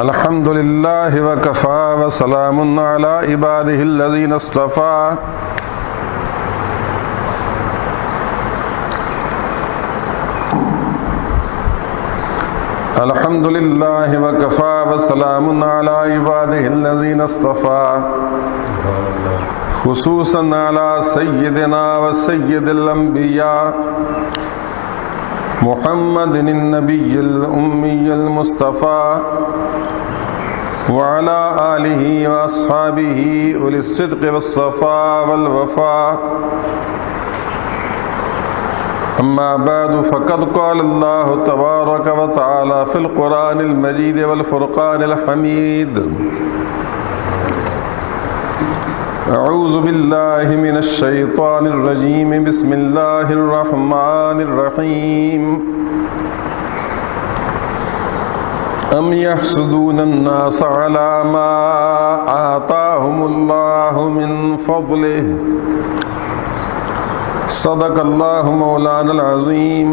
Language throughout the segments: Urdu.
الحمد لله وكفى وسلام على عباده الذين اصطفى الحمد لله وكفى وسلام على عباده الذين اصطفى خصوصا على سيدنا وسيد الأنبياء محمد النبي الأمي المصطفى وعلى آله وأصحابه أولي الصدق والصفاء والوفاء. أما بعد فقد قال الله تبارك وتعالى في القرآن المجيد والفرقان الحميد: أعوذ بالله من الشيطان الرجيم. بسم الله الرحمن الرحيم. أم يحسدون الناس على ما آتاهم الله من فضله. صدق الله مولانا العظيم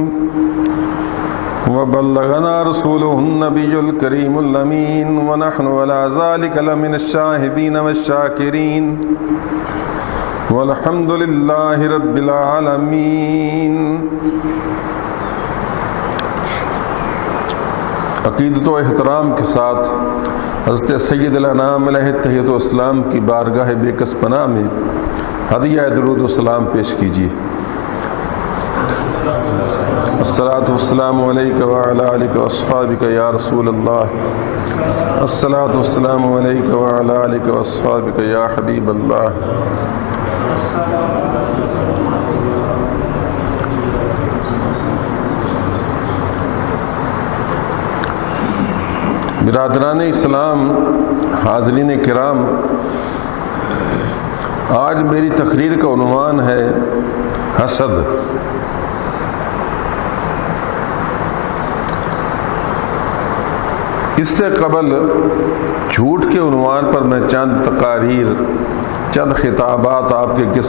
وبلغنا رسوله النبي الكريم الأمين ونحن على ذلك لمن الشاهدين والشاكرين والحمد لله رب العالمين. عقیدت و احترام کے ساتھ حضرت سید الانام علیہ التحیۃ والسلام کی بارگاہ بے کس پناہ میں ہدیہ درود و سلام پیش کیجیے. الصلاۃ والسلام علیک وعلی آلک واصحابک یا رسول اللہ. الصلاۃ والسلام علیک وعلی آلک واصحابک یا حبیب اللہ. برادران اسلام، حاضرین کرام، آج میری تقریر کا عنوان ہے حسد. اس سے قبل جھوٹ کے عنوان پر میں چند تقاریر، چند خطابات آپ کے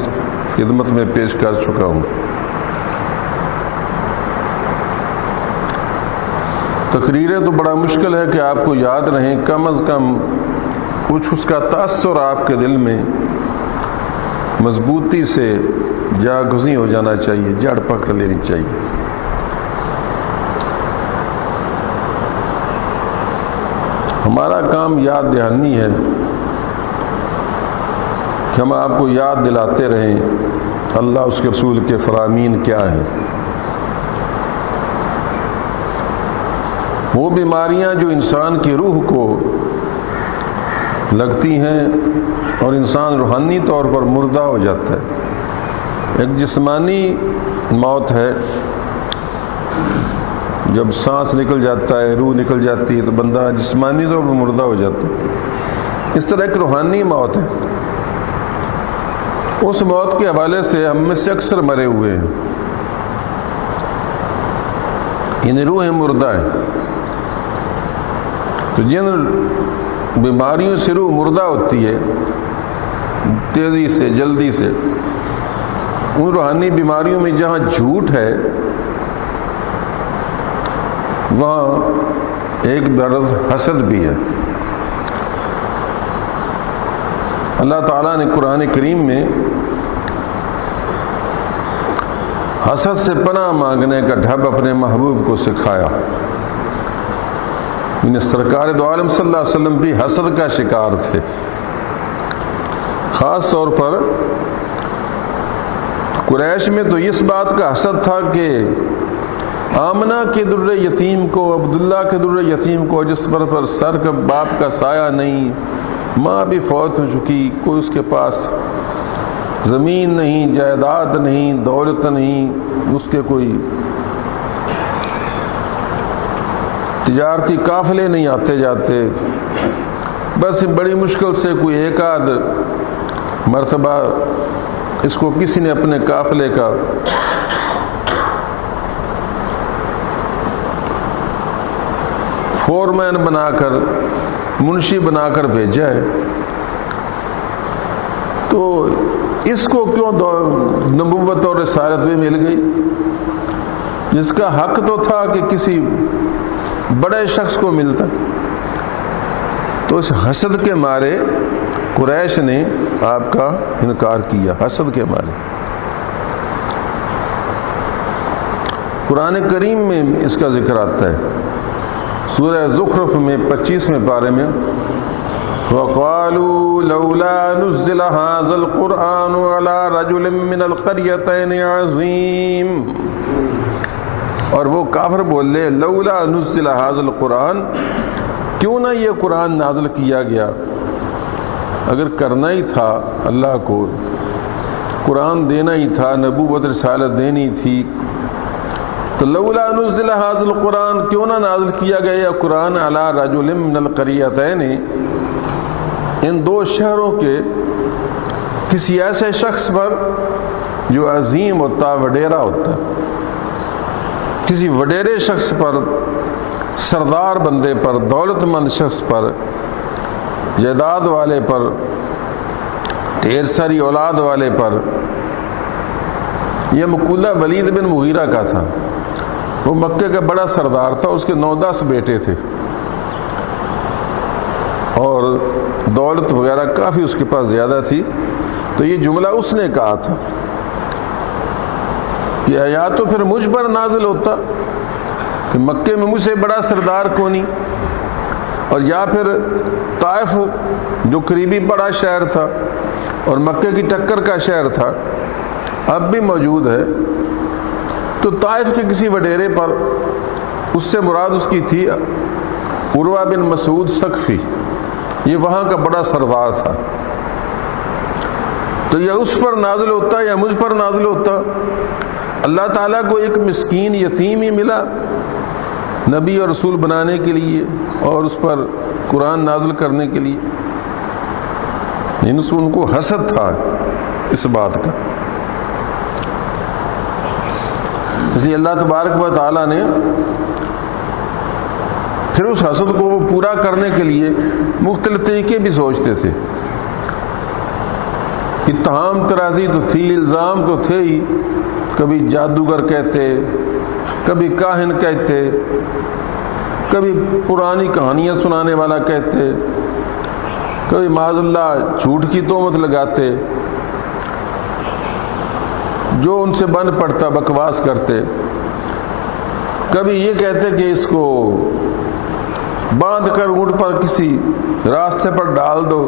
خدمت میں پیش کر چکا ہوں. تقریریں تو بڑا مشکل ہے کہ آپ کو یاد رہیں، کم از کم کچھ اس کا تاثر آپ کے دل میں مضبوطی سے جاگزیں ہو جانا چاہیے، جڑ پکڑ لینی چاہیے. ہمارا کام یاد دہانی ہے کہ ہم آپ کو یاد دلاتے رہیں اللہ اس کے رسول کے فرامین کیا ہیں. وہ بیماریاں جو انسان کی روح کو لگتی ہیں اور انسان روحانی طور پر مردہ ہو جاتا ہے. ایک جسمانی موت ہے، جب سانس نکل جاتا ہے، روح نکل جاتی ہے تو بندہ جسمانی طور پر مردہ ہو جاتا ہے. اس طرح ایک روحانی موت ہے. اس موت کے حوالے سے ہم میں سے اکثر مرے ہوئے ہیں، یعنی روح مردہ ہے. تو جن بیماریوں سے روح مردہ ہوتی ہے تیزی سے، جلدی سے، ان روحانی بیماریوں میں جہاں جھوٹ ہے وہاں ایک مرض حسد بھی ہے. اللہ تعالیٰ نے قرآن کریم میں حسد سے پناہ مانگنے کا ڈھب اپنے محبوب کو سکھایا. سرکار دو عالم صلی اللہ علیہ وسلم بھی حسد کا شکار تھے. خاص طور پر قریش میں تو اس بات کا حسد تھا کہ آمنہ کے در یتیم کو، عبداللہ کے در یتیم کو، جس پر سر کا باپ کا سایہ نہیں، ماں بھی فوت ہو چکی، کوئی اس کے پاس زمین نہیں، جائیداد نہیں، دولت نہیں، اس کے کوئی تجارتی قافلے نہیں آتے جاتے، بس بڑی مشکل سے کوئی ایک آدھ مرتبہ اس کو کسی نے اپنے قافلے کا فورمین بنا کر، منشی بنا کر بھیجا ہے. تو اس کو کیوں نبوت اور رسالت بھی مل گئی، جس کا حق تو تھا کہ کسی بڑے شخص کو ملتا. تو اس حسد کے مارے قریش نے آپ کا انکار کیا، حسد کے مارے۔ قرآن کریم میں اس کا ذکر آتا ہے، سورہ زخرف میں 25ویں پارے میں، وَقَالُوا لَوْلَا نُزِّلَ هَذَا الْقُرْآنُ عَلَى رَجُلٍ مِّنَ الْقَرْيَتَيْنِ عَظِيمٍ، اور وہ کافر بولے لولا نزل هذا القرآن، کیوں نہ یہ قرآن نازل کیا گیا، اگر کرنا ہی تھا اللہ کو، قرآن دینا ہی تھا، نبوت رسالت دینی تھی، تو لولا نزل هذا القرآن، کیوں نہ نازل کیا گیا یہ قرآن علی رجل من القریتین، ان دو شہروں کے کسی ایسے شخص پر جو عظیم ہوتا، وڈیرا ہوتا، کسی وڈیرے شخص پر، سردار بندے پر، دولت مند شخص پر، جائیداد والے پر، ڈھیر ساری اولاد والے پر۔ یہ مقولہ ولید بن مغیرہ کا تھا، وہ مکے کا بڑا سردار تھا، اس کے 9-10 بیٹے تھے اور دولت وغیرہ کافی اس کے پاس زیادہ تھی۔ تو یہ جملہ اس نے کہا تھا کہ یا تو پھر مجھ پر نازل ہوتا کہ مکے میں مجھ سے بڑا سردار کونی، اور یا پھر طائف جو قریبی بڑا شہر تھا اور مکے کی ٹکر کا شہر تھا، اب بھی موجود ہے، تو طائف کے کسی وڈیرے پر، اس سے مراد اس کی تھی عروہ بن مسعود ثقفی، یہ وہاں کا بڑا سردار تھا، تو یا اس پر نازل ہوتا یا مجھ پر نازل ہوتا۔ اللہ تعالیٰ کو ایک مسکین یتیم ہی ملا نبی اور رسول بنانے کے لیے اور اس پر قرآن نازل کرنے کے لیے، ان کو حسد تھا اس بات کا۔ اس لیے اللہ تبارک و تعالیٰ نے پھر اس حسد کو وہ پورا کرنے کے لیے مختلف طریقے بھی سوچتے تھے۔ اتہام ترازی تو تھی، الزام تو تھے ہی، کبھی جادوگر کہتے، کبھی کاہن کہتے، کبھی پرانی کہانیاں سنانے والا کہتے، کبھی معاذ اللہ جھوٹ کی تہمت لگاتے، جو ان سے بن پڑتا بکواس کرتے، کبھی یہ کہتے کہ اس کو باندھ کر اونٹ پر کسی راستے پر ڈال دو،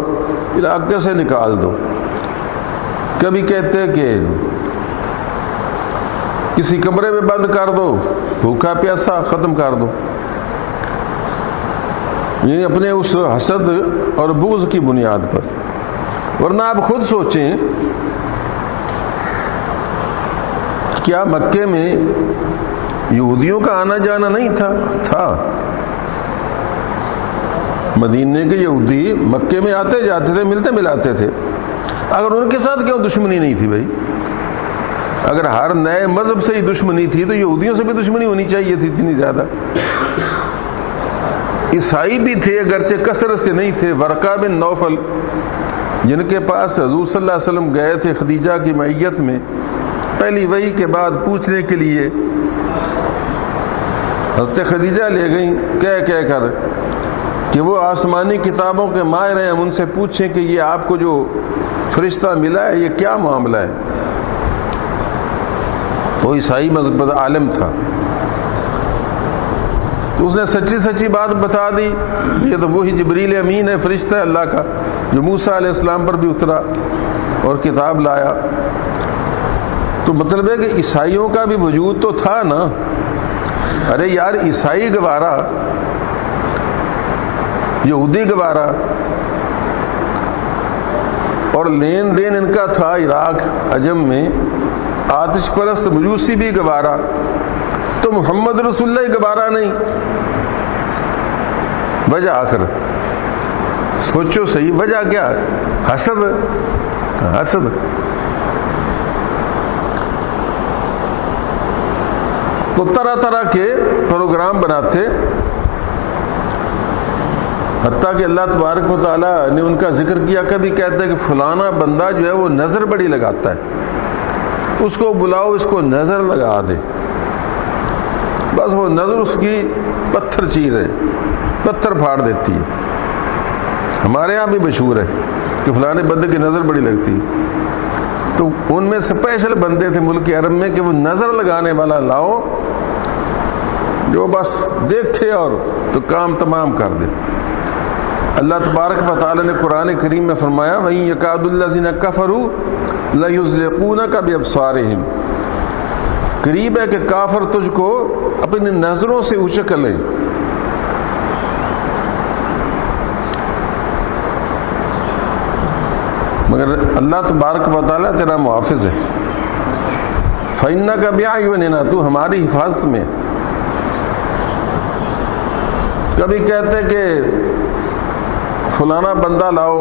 علاقے سے نکال دو، کبھی کہتے کہ کسی کمرے میں بند کر دو، بھوکا پیاسا ختم کر دو، یہ اپنے اس حسد اور بغض کی بنیاد پر۔ ورنہ آپ خود سوچیں، کیا مکے میں یہودیوں کا آنا جانا نہیں تھا؟ مدینے کے یہودی مکے میں آتے جاتے تھے، ملتے ملاتے تھے، اگر ان کے ساتھ کیوں دشمنی نہیں تھی بھائی؟ اگر ہر نئے مذہب سے ہی دشمنی تھی تو یہودیوں سے بھی دشمنی ہونی چاہیے تھی اتنی زیادہ۔ عیسائی بھی تھے اگرچہ کثرت سے نہیں تھے، ورقہ بن نوفل جن کے پاس حضور صلی اللہ علیہ وسلم گئے تھے خدیجہ کی معیت میں پہلی وحی کے بعد پوچھنے کے لیے، حضرت خدیجہ لے گئیں کہہ کر کہ وہ آسمانی کتابوں کے ماہر ہیں، ہم ان سے پوچھیں کہ یہ آپ کو جو فرشتہ ملا ہے یہ کیا معاملہ ہے؟ وہ عیسائی مذہب عالم تھا، تو اس نے سچی بات بتا دی، یہ تو وہی جبریل امین ہے، فرشتہ ہے اللہ کا، جو موسیٰ علیہ السلام پر بھی اترا اور کتاب لایا۔ تو مطلب ہے کہ عیسائیوں کا بھی وجود تو تھا نا۔ ارے یار، عیسائی گوارا، یہودی گوارا، اور لین دین ان کا تھا عراق عجم میں، آتش پرست مجوسی بھی گوارا، تو محمد رسول اللہ گوارا نہیں؟ وجہ آخر سوچو صحیح، وجہ کیا؟ حسد۔ تو طرح طرح کے پروگرام بناتے، حتیٰ کہ اللہ تبارک و تعالیٰ نے ان کا ذکر کیا، کبھی کہتا ہے کہ فلانا بندہ جو ہے وہ نظر بڑی لگاتا ہے، اس کو بلاؤ، اس کو نظر لگا دے، بس وہ نظر اس کی پتھر چیر ہے، پتھر پھاڑ دیتی ہے۔ ہمارے یہاں بھی مشہور ہے کہ فلانے بندے کی نظر بڑی لگتی، تو ان میں اسپیشل بندے تھے ملک عرب میں کہ وہ نظر لگانے والا لاؤ جو بس دیکھے اور تو کام تمام کر دے۔ اللہ تبارک و تعالی نے قرآن کریم میں فرمایا وَإِن يَكَادُ الَّذِينَ كَفَرُوا لَيُزْلِقُونَكَ بِأَبْصَارِهِمْ، قریب ہے کہ کافر تجھ کو اپنی نظروں سے اچک لیں۔ مگر اللہ تبارک و تعالیٰ تیرا محافظ ہے، فَإِنَّكَ بِأَعْيُنِنَا، تو ہماری حفاظت میں۔ کبھی کہتے کہ فلانا بندہ لاؤ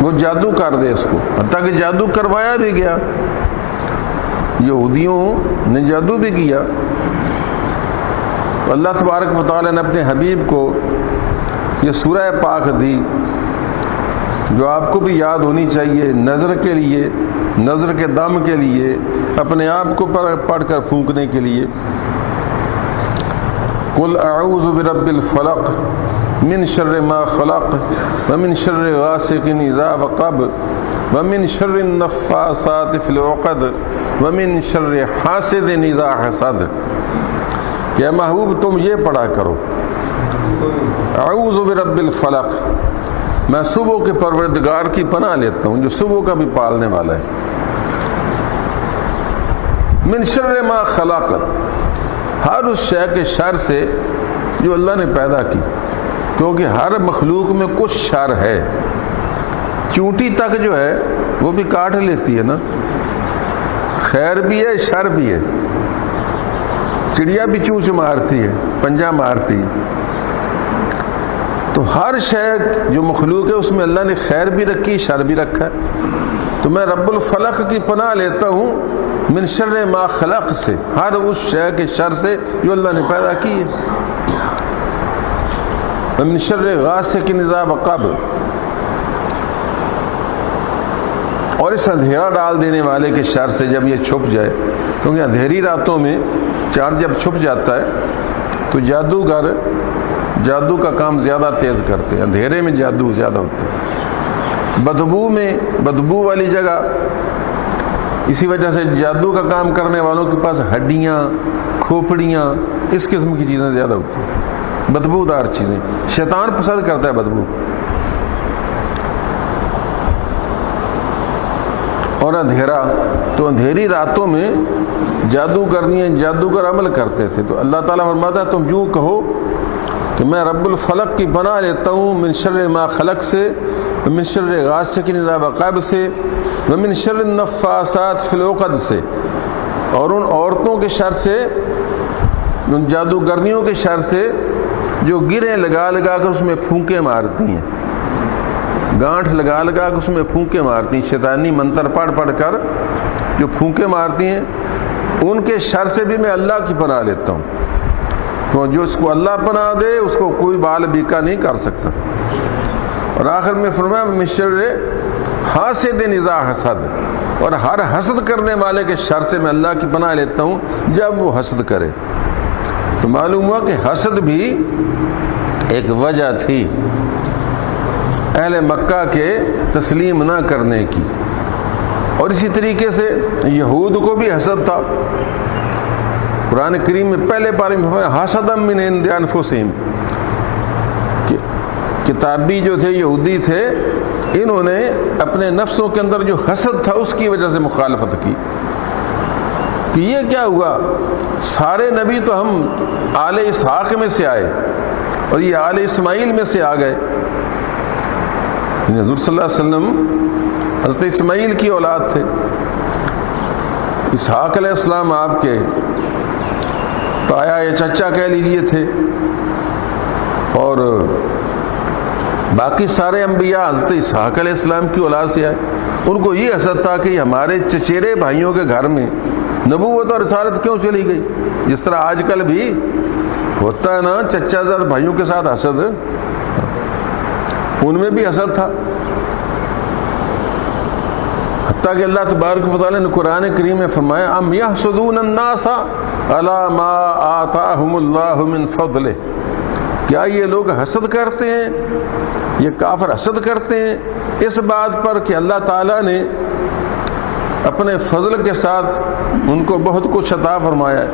وہ جادو کر دے اس کو، حتیٰ کہ جادو کروایا بھی گیا، یہودیوں نے جادو بھی کیا۔ اللہ تبارک و تعالیٰ نے اپنے حبیب کو یہ سورہ پاک دی جو آپ کو بھی یاد ہونی چاہیے، نظر کے لیے، نظر کے دم کے لیے، اپنے آپ کو پڑھ کر پھونکنے کے لیے۔ قل اعوذ برب الفلق من شر ما خلق ومن شر غاسق اذا وقب ومن شر النفاثات في العقد ومن شر حاسد اذا حسد، کہ محبوب تم یہ پڑھا کرو اعوذ برب الفلق، میں صبح کے پروردگار کی پناہ لیتا ہوں جو صبح کا بھی پالنے والا ہے، من شر ما خلق، ہر اس شے کے شر سے جو اللہ نے پیدا کی، کیونکہ ہر مخلوق میں کچھ شر ہے۔ چونٹی تک جو ہے وہ بھی کاٹ لیتی ہے نا، خیر بھی ہے شر بھی ہے، چڑیا بھی چونچ مارتی ہے، پنجہ مارتی ہے، تو ہر شے جو مخلوق ہے اس میں اللہ نے خیر بھی رکھی شر بھی رکھا ہے۔ تو میں رب الفلق کی پناہ لیتا ہوں من شر ما خلق سے، ہر اس شے کے شر سے جو اللہ نے پیدا کی ہے، من شر غاسق اذا وقب، اور اس اندھیرا ڈال دینے والے کے شر سے جب یہ چھپ جائے، کیونکہ اندھیری راتوں میں چاند جب چھپ جاتا ہے تو جادوگر جادو کا کام زیادہ تیز کرتے ہیں، اندھیرے میں جادو زیادہ ہوتا ہے، بدبو میں، بدبو والی جگہ، اسی وجہ سے جادو کا کام کرنے والوں کے پاس ہڈیاں، کھوپڑیاں، اس قسم کی چیزیں زیادہ ہوتی ہیں، بدبودار چیزیں، شیطان پسند کرتا ہے بدبو۔ اور اندھیرا، تو اندھیری راتوں میں جادو کرنی ہے، جادوگر عمل کرتے تھے، تو اللہ تعالیٰ فرماتا ہے تم یوں کہو کہ میں رب الفلق کی پناہ لیتا ہوں من شر ما خلق سے، من شر غاسق اذا وقب سے، ومن شر النفاثات فی العقد سے، اور ان عورتوں کے شر سے، ان جادوگرنیوں کے شر سے جو گریں لگا لگا کر اس میں پھونکے مارتی ہیں، گانٹھ لگا لگا کر اس میں پھونکے مارتی ہیں، شیطانی منتر پڑھ پڑھ کر جو پھونکے مارتی ہیں، ان کے شر سے بھی میں اللہ کی پناہ لیتا ہوں، تو جو اس کو اللہ پناہ دے اس کو کوئی بال بیکا نہیں کر سکتا۔ اور آخر میں فرمایا من شر حاسد اذا حسد، اور ہر حسد کرنے والے کے شر سے میں اللہ کی پناہ لیتا ہوں جب وہ حسد کرے۔ تو معلوم ہوا کہ حسد بھی ایک وجہ تھی اہل مکہ کے تسلیم نہ کرنے کی، اور اسی طریقے سے یہود کو بھی حسد تھا۔ قرآن کریم میں پہلے پارے میں فرمایا حسدا من عند انفسہم، کہ کتابی جو تھے یہودی تھے، انہوں نے اپنے نفسوں کے اندر جو حسد تھا اس کی وجہ سے مخالفت کی کہ یہ کیا ہوا، سارے نبی تو ہم آل اسحاق میں سے آئے اور یہ آل اسماعیل میں سے آ گئے، حضور صلی اللہ علیہ وسلم حضرت اسماعیل کی اولاد تھے، اسحاق علیہ السلام آپ کے تایا یا چچا کہہ لیجیے تھے، اور باقی سارے انبیاء حضرت اسحاق علیہ السلام کی اولاد سے آئے۔ ان کو یہ حسد تھا کہ ہمارے چچیرے بھائیوں کے گھر میں نبوت اور رسالت کیوں چلی گئی، جس طرح آج کل بھی ہوتا ہے نا چچا زاد بھائیوں کے ساتھ حسد، ان میں بھی حسد تھا، حتیٰ کہ اللہ تبارک و تعالیٰ نے قرآن کریم میں فرمایا ام یحسدون الناس علی ما آتاہم اللہ من فضلہ، کیا یہ لوگ حسد کرتے ہیں، یہ کافر حسد کرتے ہیں اس بات پر کہ اللہ تعالیٰ نے اپنے فضل کے ساتھ ان کو بہت کچھ عطا فرمایا ہے؟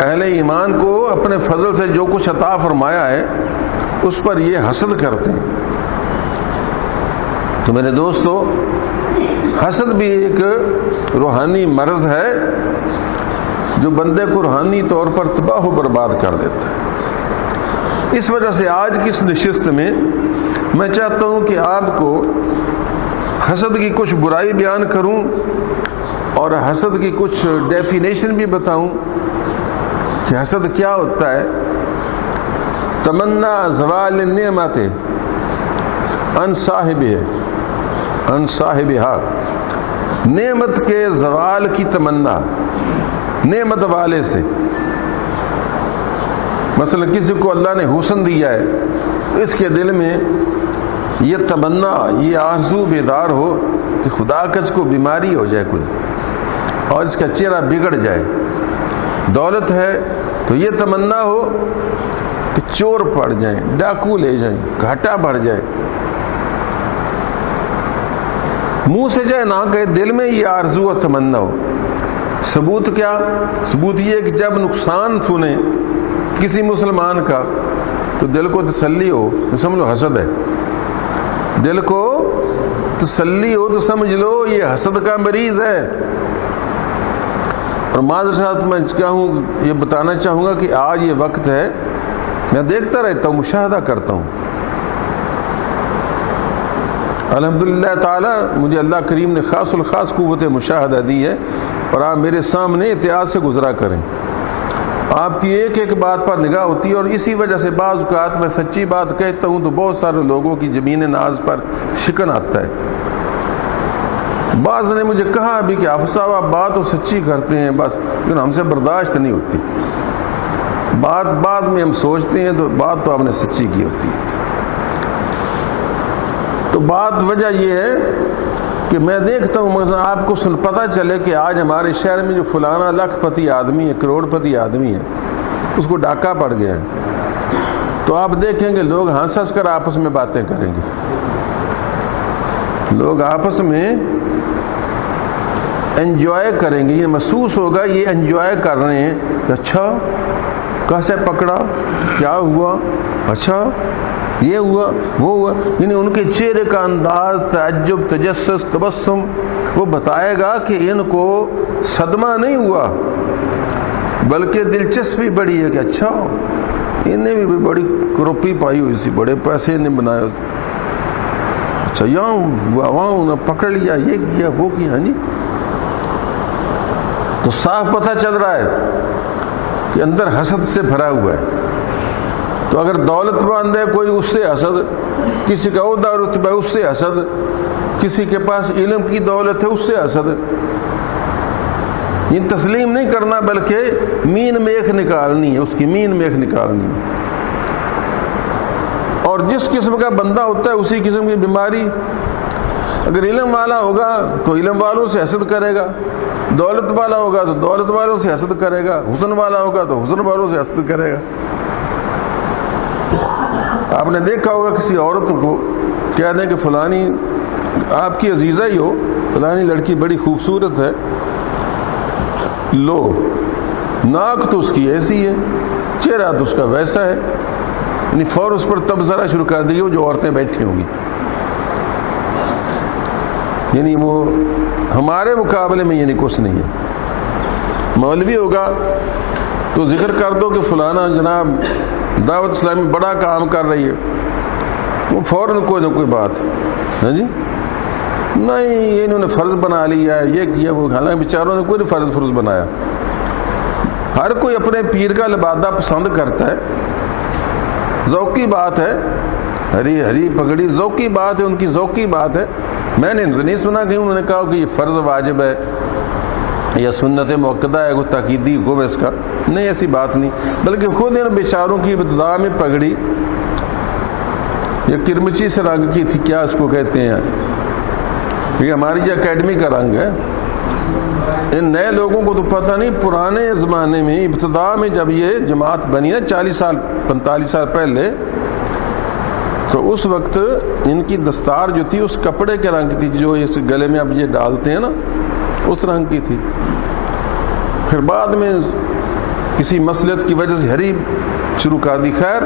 اہل ایمان کو اپنے فضل سے جو کچھ عطا فرمایا ہے اس پر یہ حسد کرتے ہیں۔ تو میرے دوستو، حسد بھی ایک روحانی مرض ہے جو بندے کو روحانی طور پر تباہ و برباد کر دیتا ہے۔ اس وجہ سے آج کی اس نشست میں میں چاہتا ہوں کہ آپ کو حسد کی کچھ برائی بیان کروں اور حسد کی کچھ ڈیفینیشن بھی بتاؤں کہ حسد کیا ہوتا ہے۔ تمنا زوال النعمت عن صاحبها، نعمت کے زوال کی تمنا نعمت والے سے۔ مثلا کسی کو اللہ نے حسن دیا ہے، اس کے دل میں یہ تمنا، یہ آرزو بیدار ہو کہ خدا کا اس کو بیماری ہو جائے کوئی اور اس کا چہرہ بگڑ جائے۔ دولت ہے تو یہ تمنا ہو کہ چور پڑ جائیں، ڈاکو لے جائیں، گھاٹا بڑھ جائے۔ منہ سے جائے نہ کہے، دل میں یہ آرزو اور تمنا ہو۔ ثبوت کیا؟ ثبوت یہ کہ جب نقصان سنے کسی مسلمان کا تو دل کو تسلی ہو تو سمجھ لو حسد ہے۔ دل کو تسلی ہو تو سمجھ لو یہ حسد کا مریض ہے۔ اور معذرت میں یہ بتانا چاہوں گا کہ آج یہ وقت ہے، میں دیکھتا رہتا ہوں، مشاہدہ کرتا ہوں، الحمدللہ تعالی مجھے اللہ کریم نے خاص الخاص قوت مشاہدہ دی ہے، اور آپ میرے سامنے احتیاط سے گزرا کریں۔ آپ کی ایک ایک بات پر نگاہ ہوتی ہے، اور اسی وجہ سے بعض اوقات میں سچی بات کہتا ہوں تو بہت سارے لوگوں کی زمین ناز پر شکن آتا ہے۔ بعض نے مجھے کہا ابھی کہ حافظ صاحب آپ بات تو سچی کرتے ہیں بس، لیکن ہم سے برداشت نہیں ہوتی، بات بعد میں ہم سوچتے ہیں تو بات تو آپ نے سچی کی ہوتی ہے۔ تو بات وجہ یہ ہے کہ میں دیکھتا ہوں، مثلا آپ کو پتہ چلے کہ آج ہمارے شہر میں جو فلانا لاکھ پتی آدمی ہے، کروڑ پتی آدمی ہے، اس کو ڈاکہ پڑ گیا ہے، تو آپ دیکھیں گے لوگ ہنس ہنس کر آپس میں باتیں کریں گے، لوگ آپس میں انجوائے کریں گے، یہ محسوس ہوگا یہ انجوائے کر رہے ہیں کہ اچھا کیسے پکڑا، کیا ہوا، اچھا یہ ہوا وہ ہوا، یعنی ان کے چہرے کا انداز، تعجب، تجسس، تبسم وہ بتائے گا کہ ان کو صدمہ نہیں ہوا بلکہ دلچسپی بڑی ہے کہ اچھا انہیں بھی بڑی کروپی پائی ہوئی سی، بڑے پیسے انہیں بنائے اسے، اچھا یہاں وہاں انہیں پکڑ لیا، یہ کیا وہ کیا، نہیں تو صاف پتہ چل رہا ہے کہ اندر حسد سے بھرا ہوا ہے۔ تو اگر دولت مند ہے کوئی، اس سے حسد، کسی کا عہدہ رتبہ اس سے حسد، کسی کے پاس علم کی دولت ہے اس سے حسد، یہ تسلیم نہیں کرنا بلکہ مین میخ نکالنی ہے، اس کی مین میخ نکالنی ہے۔ اور جس قسم کا بندہ ہوتا ہے اسی قسم کی بیماری، اگر علم والا ہوگا تو علم والوں سے حسد کرے گا، دولت والا ہوگا تو دولت والوں سے حسد کرے گا، حسن والا ہوگا تو حسن والوں سے حسد کرے گا۔ آپ نے دیکھا ہوگا کسی عورت کو کہہ دیں کہ فلانی آپ کی عزیزہ ہی ہو، فلانی لڑکی بڑی خوبصورت ہے، لو ناک تو اس کی ایسی ہے، چہرہ تو اس کا ویسا ہے، یعنی فوراً اس پر تبصرہ شروع کر دیجیے، وہ جو عورتیں بیٹھی ہوں گی، یعنی وہ ہمارے مقابلے میں یعنی کچھ نہیں ہے۔ مولوی ہوگا تو ذکر کر دو کہ فلانا جناب دعوت اسلامی بڑا کام کر رہی ہے، وہ فوراً کوئی نہ کوئی بات ہے جی نہیں، یہ انہوں نے فرض بنا لیا ہے، یہ کیا وہ، حالانکہ بیچاروں نے کوئی فرض بنایا۔ ہر کوئی اپنے پیر کا لبادہ پسند کرتا ہے، ذوقی بات ہے، ہری پگڑی ذوقی بات ہے، ان کی ذوقی بات ہے۔ میں نے نہیں سنا کہ انہوں نے کہا کہ یہ فرض واجب ہے یا سنت موقدہ ہے، کوئی تاکیدی حکم ہے اس کا، نہیں ایسی بات نہیں، بلکہ خود ان بیچاروں کی ابتدا میں پگڑی یہ کرمچی سے رنگ کی تھی، کیا اس کو کہتے ہیں، یہ ہماری جو اکیڈمی کا رنگ ہے، ان نئے لوگوں کو تو پتہ نہیں، پرانے زمانے میں ابتدا میں جب یہ جماعت بنی نا 40 سال 45 سال پہلے، تو اس وقت ان کی دستار جو تھی اس کپڑے کے رنگ کی تھی، جو اس گلے میں اب یہ ڈالتے ہیں نا، اس رنگ کی تھی۔ پھر بعد میں کسی مصلحت کی وجہ سے ہری شروع کر دی۔ خیر،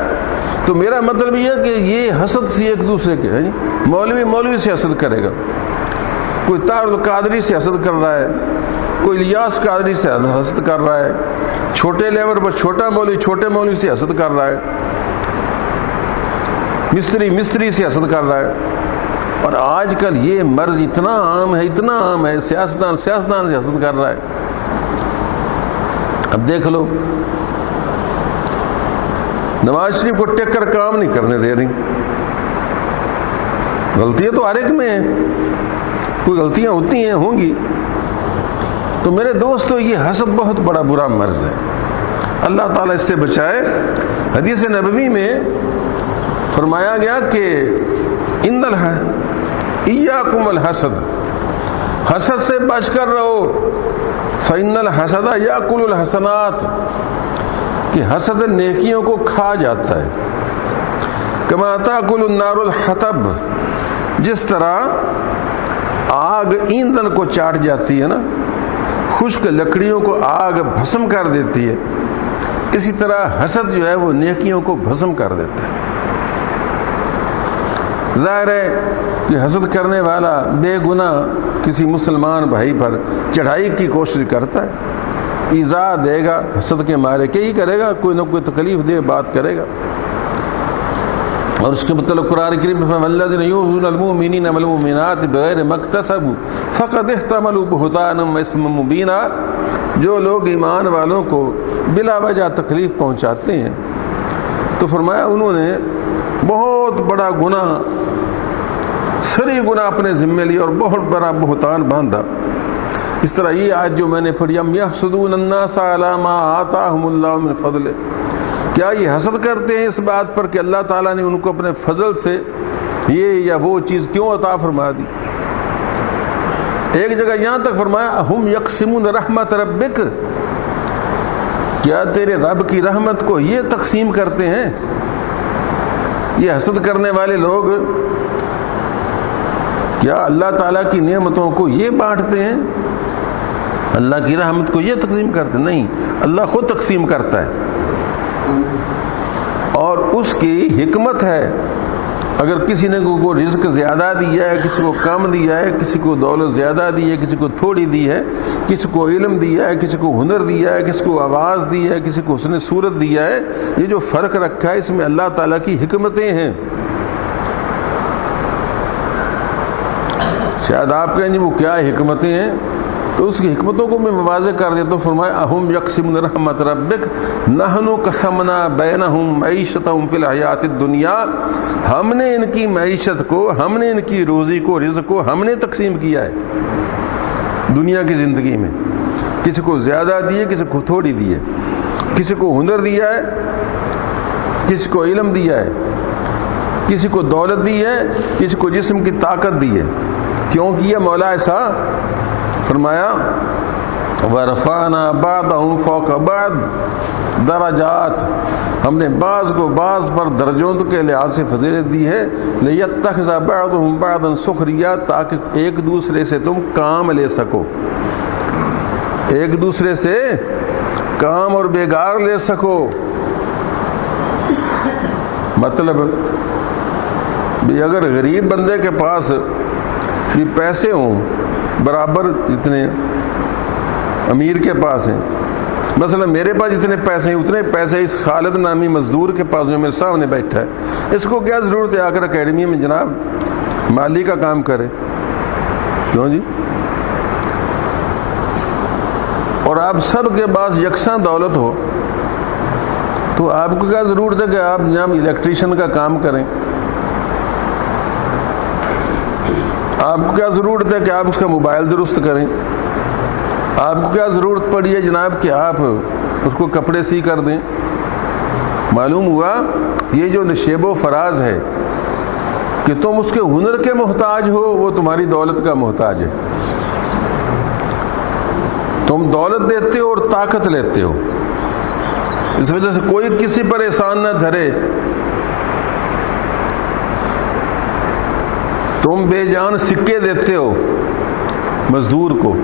تو میرا مطلب یہ کہ یہ حسد سی ایک دوسرے کے ہے، مولوی سے حسد کرے گا، کوئی طاہر القادری سے حسد کر رہا ہے، کوئی الیاس قادری سے حسد کر رہا ہے، چھوٹے لیول پر چھوٹا مولوی چھوٹے مولوی سے حسد کر رہا ہے، مصری سے حسد کر رہا ہے۔ اور آج کل یہ مرض اتنا عام ہے، سیاستدان سے حسد کر رہا ہے۔ اب دیکھ لو، نواز شریف کو ٹیک کر کام نہیں کرنے دے رہی۔ غلطیاں تو ہر ایک میں ہیں، کوئی غلطیاں ہوتی ہیں، ہوں گی۔ تو میرے دوستو، یہ حسد بہت بڑا برا مرض ہے، اللہ تعالیٰ اس سے بچائے۔ حدیث نبوی میں فرمایا گیا کہ ایاکم الحسد، حسد سے بچ کر رہو، فإن الحسد یاکل الحسنات، کہ حسد نیکیوں کو کھا جاتا ہے۔ کما تاکل النار الحطب، جس طرح آگ ایندھن کو چاٹ جاتی ہے نا، خشک لکڑیوں کو آگ بھسم کر دیتی ہے، اسی طرح حسد جو ہے وہ نیکیوں کو بھسم کر دیتا ہے۔ ظاہر ہے کہ حسد کرنے والا بے گناہ کسی مسلمان بھائی پر چڑھائی کی کوشش کرتا ہے، ایذا دے گا، حسد کے مارے کیا ہی کرے گا، کوئی نہ کوئی تکلیف دے بات کرے گا۔ اور اس کے متعلق قرآن کریم میں والذین یؤذون المؤمنین والمؤمنات بغیر ما اکتسبوا فقد احتملوا بہتانا واثما مبینا، جو لوگ ایمان والوں کو بلا وجہ تکلیف پہنچاتے ہیں تو فرمایا انہوں نے بہت بڑا گناہ، سری گناہ اپنے ذمے لیا اور بہت بڑا بہتان باندھا۔ اس طرح یہ آج جو میں نے پڑھی، ام یحسدون الناس علی ما آتاہم اللہ من فضلہ، کیا یہ حسد کرتے ہیں اس بات پر کہ اللہ تعالیٰ نے ان کو اپنے فضل سے یہ یا وہ چیز کیوں عطا فرما دی۔ ایک جگہ یہاں تک فرمایا ہم یقسمون رحمت ربک، کیا تیرے رب کی رحمت کو یہ تقسیم کرتے ہیں؟ یہ حسد کرنے والے لوگ کیا اللہ تعالیٰ کی نعمتوں کو یہ بانٹتے ہیں؟ اللہ کی رحمت کو یہ تقسیم کرتے ہیں؟ نہیں، اللہ خود تقسیم کرتا ہے، اور اس کی حکمت ہے۔ اگر کسی نے کو رزق زیادہ دیا ہے، کسی کو کم دیا ہے، کسی کو دولت زیادہ دی ہے، کسی کو تھوڑی دی ہے، کسی کو علم دیا ہے، کسی کو ہنر دیا ہے، کسی کو آواز دی ہے، کسی کو حسن صورت دیا ہے، یہ جو فرق رکھا ہے اس میں اللہ تعالیٰ کی حکمتیں ہیں۔ شاید آپ کہیں جی وہ کیا حکمتیں ہیں، تو اس کی حکمتوں کو میں واضح کر دیتا ہوں۔ فرمایا اہم یقسمون رحمت ربک نحن قسمنا بینہم معیشتہم فی الحیات الدنیا، ہم نے ان کی معیشت کو، ہم نے ان کی روزی کو، رزق کو ہم نے تقسیم کیا ہے دنیا کی زندگی میں۔ کسی کو زیادہ دیے، کسی کو تھوڑی دی ہے، کسی کو ہنر دیا ہے، کسی کو علم دیا ہے، کسی کو دولت دی ہے، کسی کو جسم کی طاقت دی ہے۔ کیوں کیا مولا ایسا؟ فرمایا وَرَفَعْنَا بَعْضَهُمْ فَوْقَ بَعْضٍ درجات، ہم نے بعض کو بعض پر درجوں کے لحاظ سے فضیلت دی ہے، لِيَتَّخِذَ بَعْضُهُمْ بَعْضًا سُخْرِيًّا، تاکہ ایک دوسرے سے تم کام لے سکو، ایک دوسرے سے کام اور بیگار لے سکو۔ مطلب بھی اگر غریب بندے کے پاس بھی پیسے ہوں برابر جتنے امیر کے پاس ہیں، مثلا میرے پاس جتنے پیسے ہیں اتنے پیسے اس خالد نامی مزدور کے پاس جو میرے سامنے بیٹھا ہے، اس کو کیا ضرورت ہے آ کر اکیڈمی میں جناب مالی کا کام کرے؟ کیوں جی؟ اور آپ سب کے پاس یکساں دولت ہو تو آپ کو کیا ضرورت ہے کہ آپ جناب الیکٹریشین کا کام کریں؟ آپ کو کیا ضرورت ہے کہ آپ اس کا موبائل درست کریں؟ آپ کو کیا ضرورت پڑی ہے جناب کہ آپ اس کو کپڑے سی کر دیں؟ معلوم ہوا یہ جو نشیب و فراز ہے کہ تم اس کے ہنر کے محتاج ہو، وہ تمہاری دولت کا محتاج ہے۔ تم دولت دیتے ہو اور طاقت لیتے ہو، اس وجہ سے کوئی کسی پر احسان نہ دھرے۔ تم بے جان سکے دیتے ہو مزدور کو،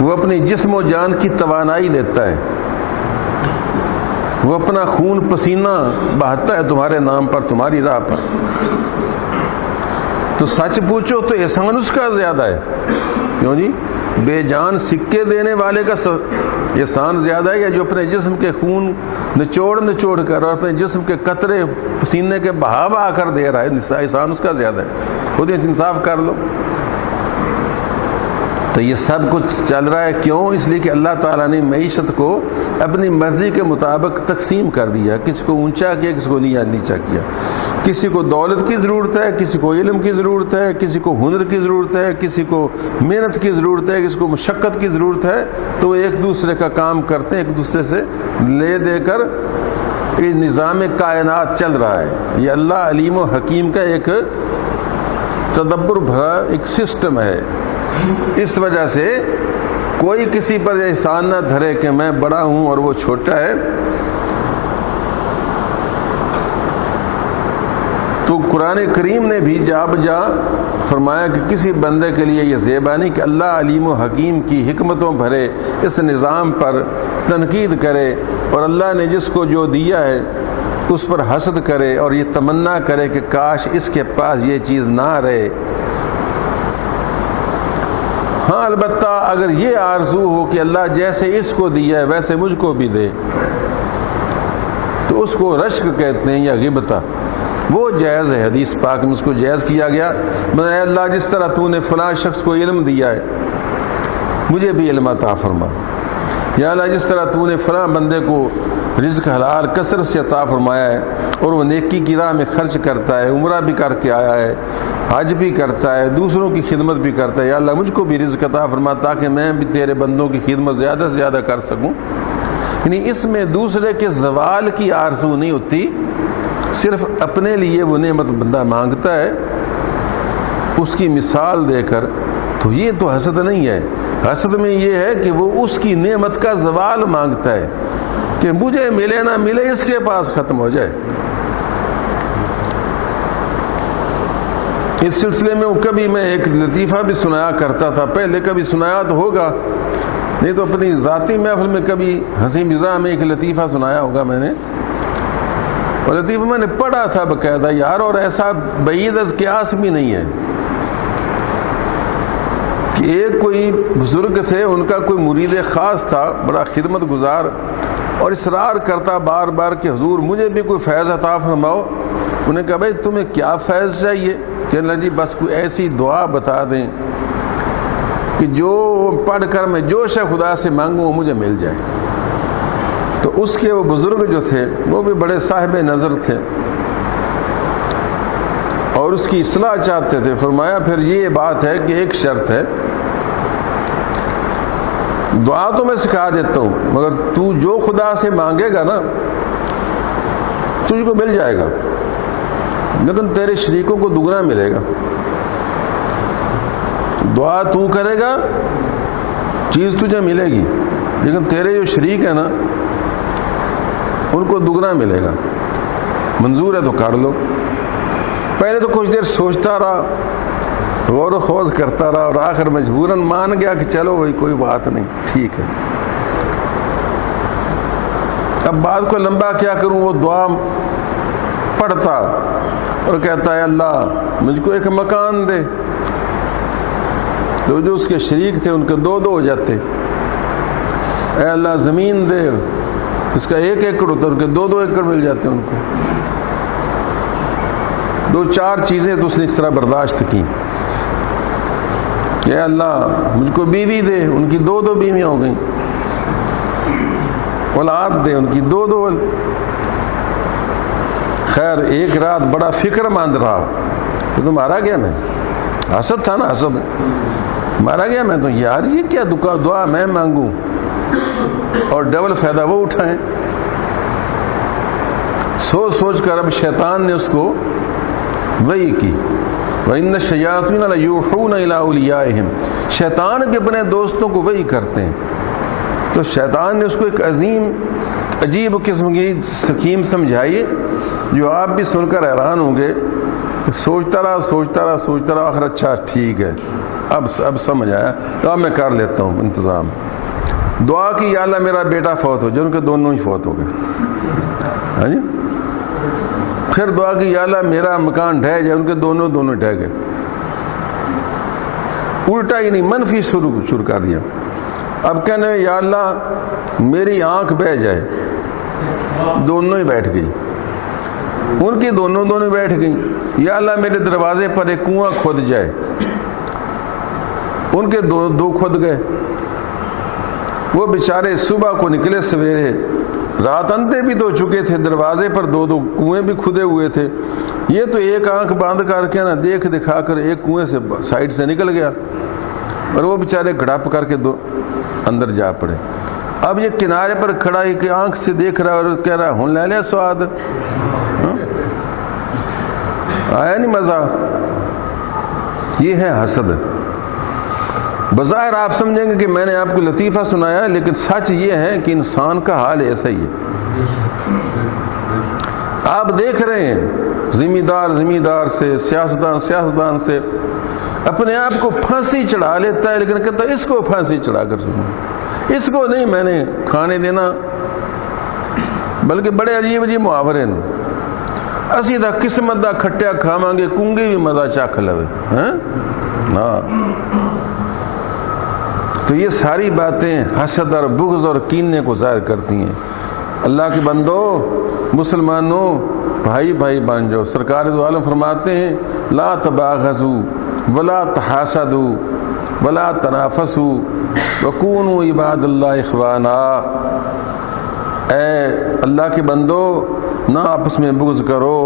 وہ اپنی جسم و جان کی توانائی دیتا ہے، وہ اپنا خون پسینہ بہاتا ہے تمہارے نام پر، تمہاری راہ پر۔ تو سچ پوچھو تو احسان اس کا زیادہ ہے، کیوں جی؟ بے جان سکے دینے والے کا احسان زیادہ ہے، یا جو اپنے جسم کے خون نچوڑ کر اور اپنے جسم کے قطرے پسینے کے بہا کر دے رہا ہے، احسان اس کا زیادہ ہے۔ خود انصاف کر لو۔ تو یہ سب کچھ چل رہا ہے کیوں؟ اس لیے کہ اللہ تعالیٰ نے معیشت کو اپنی مرضی کے مطابق تقسیم کر دیا، کسی کو اونچا کیا، کسی کو نیچا کیا، کسی کو دولت کی ضرورت ہے، کسی کو علم کی ضرورت ہے، کسی کو ہنر کی ضرورت ہے، کسی کو محنت کی ضرورت ہے، کسی کو مشقت کی ضرورت ہے، تو وہ ایک دوسرے کا کام کرتے ہیں، ایک دوسرے سے لے دے کر یہ نظام کائنات چل رہا ہے۔ یہ اللہ علیم و حکیم کا ایک تدبر بھرا ایک سسٹم ہے۔ اس وجہ سے کوئی کسی پر احسان نہ دھرے کہ میں بڑا ہوں اور وہ چھوٹا ہے۔ تو قرآن کریم نے بھی جا بجا فرمایا کہ کسی بندے کے لیے یہ زیبا نہیں کہ اللہ علیم و حکیم کی حکمتوں بھرے اس نظام پر تنقید کرے، اور اللہ نے جس کو جو دیا ہے اس پر حسد کرے اور یہ تمنا کرے کہ کاش اس کے پاس یہ چیز نہ رہے۔ ہاں البتہ اگر یہ آرزو ہو کہ اللہ جیسے اس کو دیا ہے ویسے مجھ کو بھی دے، تو اس کو رشک کہتے ہیں یا غیبتہ، وہ جائز ہے۔ حدیث پاک میں اس کو جائز کیا گیا، اے اللہ جس طرح تو نے فلاں شخص کو علم دیا ہے مجھے بھی علم عطا فرما، یا اللہ جس طرح تو نے فلاں بندے کو رزق حلال کثرت سے عطا فرمایا ہے اور وہ نیکی کی راہ میں خرچ کرتا ہے، عمرہ بھی کر کے آیا ہے، حج بھی کرتا ہے، دوسروں کی خدمت بھی کرتا ہے، یا اللہ مجھ کو بھی رزق عطا فرما تاکہ میں بھی تیرے بندوں کی خدمت زیادہ سے زیادہ کر سکوں۔ یعنی اس میں دوسرے کے زوال کی آرزو نہیں ہوتی، صرف اپنے لیے وہ نعمت بندہ مانگتا ہے اس کی مثال دے کر، تو یہ تو حسد نہیں ہے۔ حسد میں یہ ہے کہ وہ اس کی نعمت کا زوال مانگتا ہے کہ مجھے ملے نہ ملے اس کے پاس ختم ہو جائے۔ اس سلسلے میں کبھی میں ایک لطیفہ بھی سنایا کرتا تھا، پہلے کبھی سنایا تو ہوگا، نہیں تو اپنی ذاتی محفل میں کبھی ہنسی مزاح میں ایک لطیفہ سنایا ہوگا میں نے، اور لطیفہ میں نے پڑھا تھا باقاعدہ یار، اور ایسا بعید از قیاس بھی نہیں ہے کہ ایک کوئی بزرگ تھے، ان کا کوئی مرید خاص تھا بڑا خدمت گزار، اور اصرار کرتا بار بار کہ حضور مجھے بھی کوئی فیض عطا فرماؤ۔ انہوں نے کہا بھائی تمہیں کیا فیض چاہیے؟ کہنے جی بس کوئی ایسی دعا بتا دیں کہ جو پڑھ کر میں جو شے خدا سے مانگوں وہ مجھے مل جائے۔ تو اس کے وہ بزرگ جو تھے وہ بھی بڑے صاحب نظر تھے اور اس کی اصلاح چاہتے تھے۔ فرمایا پھر یہ بات ہے کہ ایک شرط ہے، دعا تو میں سکھا دیتا ہوں مگر تو جو خدا سے مانگے گا نا تجھ کو مل جائے گا، لیکن تیرے شریکوں کو دگنا ملے گا۔ دعا تو کرے گا چیز تجھے ملے گی، لیکن تیرے جو شریک ہیں نا ان کو دگنا ملے گا۔ منظور ہے تو کر لو۔ پہلے تو کچھ دیر سوچتا رہا، غور و خوض کرتا رہا، اور آخر مجبوراً مان گیا کہ چلو بھائی کوئی بات نہیں، ٹھیک ہے۔ اب بات کو لمبا کیا کروں، وہ دعا پڑھتا اور کہتا ہے اللہ مجھ کو ایک مکان دے، تو جو اس کے شریک تھے ان کے دو ہو جاتے۔ اے اللہ زمین دے، اس کا 1 ایکڑ ہوتا ہے، ان کے 2 ایکڑ مل جاتے ان کو۔ 2-4 چیزیں تو اس نے اس طرح برداشت کی کہ اے اللہ مجھ کو بیوی دے، ان کی 2 بیویاں ہو گئیں۔ اولاد دے، ان کی 2 خیر ایک رات بڑا فکر مند رہا کہ تو مارا گیا، میں حسد تھا نا، حسد مارا گیا میں، تو یار یہ کیا دعا میں مانگوں اور ڈبل فائدہ وہ اٹھائیں۔ سوچ کر اب شیطان نے اس کو وحی کی، وَإِنَّ الشَّيَاطِينَ لَيُوحُونَ إِلَىٰ أَوْلِيَائِهِمْ، شیطان بھی اپنے دوستوں کو وحی کرتے ہیں تو شیطان نے اس کو ایک عجیب قسم کی سکیم سمجھائی جو آپ بھی سن کر حیران ہوں گے. سوچتا رہا آخر اچھا ٹھیک ہے اب سمجھ آیا تو اب میں کر لیتا ہوں انتظام. دعا کی یا اللہ میرا بیٹا فوت ہو جائے، ان کے دونوں ہی فوت ہو گئے. ہاں جی. پھر دعا کی یا اللہ میرا مکان ڈھہ جائے، ان کے دونوں ڈھہ گئے. الٹا ہی نہیں، منفی شروع کر دیا. اب کہنے یا اللہ میری آنکھ بہہ جائے، دونوں ہی بیٹھ گئی. ان کی دونوں بیٹھ گئی. یا اللہ میرے دروازے پر ایک کنواں کھود جائے، ان کے دو کھود گئے. وہ بیچارے صبح کو نکلے سویرے، رات اندھے بھی تو چکے تھے، دروازے پر دو کنویں بھی کھدے ہوئے تھے. یہ تو ایک آنکھ بند کر کے نا دیکھ دکھا کر ایک کنویں سے سائڈ سے نکل گیا، اور وہ بیچارے گھڑپ کر کے اندر جا پڑے. اب یہ کنارے پر کھڑا ہی کہ آنکھ سے دیکھ رہا اور کہہ رہا ہوں لے لے سواد. آیا نہیں مزہ؟ یہ ہے حسد. بظاہر آپ سمجھیں گے کہ میں نے آپ کو لطیفہ سنایا، لیکن سچ یہ ہے کہ انسان کا حال ایسا ہی ہے. آپ دیکھ رہے ہیں زمیندار سے، سیاستدان سے اپنے آپ کو پھانسی چڑھا لیتا ہے، لیکن کہتا ہے اس کو پھانسی چڑھا کر سنو، اس کو نہیں میں نے کھانے دینا. بلکہ بڑے عجیب محاورے نے، اسی دا قسمت دا کھٹیا کھاواں گے کنگی بھی مزہ چکھ لوے. ہاں تو یہ ساری باتیں حسد اور بغض اور کینے کو ظاہر کرتی ہیں. اللہ کے بندو، مسلمانوں بھائی بن جاؤ. سرکار دو عالم فرماتے ہیں لا تباغضوا ولا تحاسدوا ولا تنافسوا وکونوا عباد اللہ اخوانا. اے اللہ کے بندو، نہ آپس میں بغض کرو،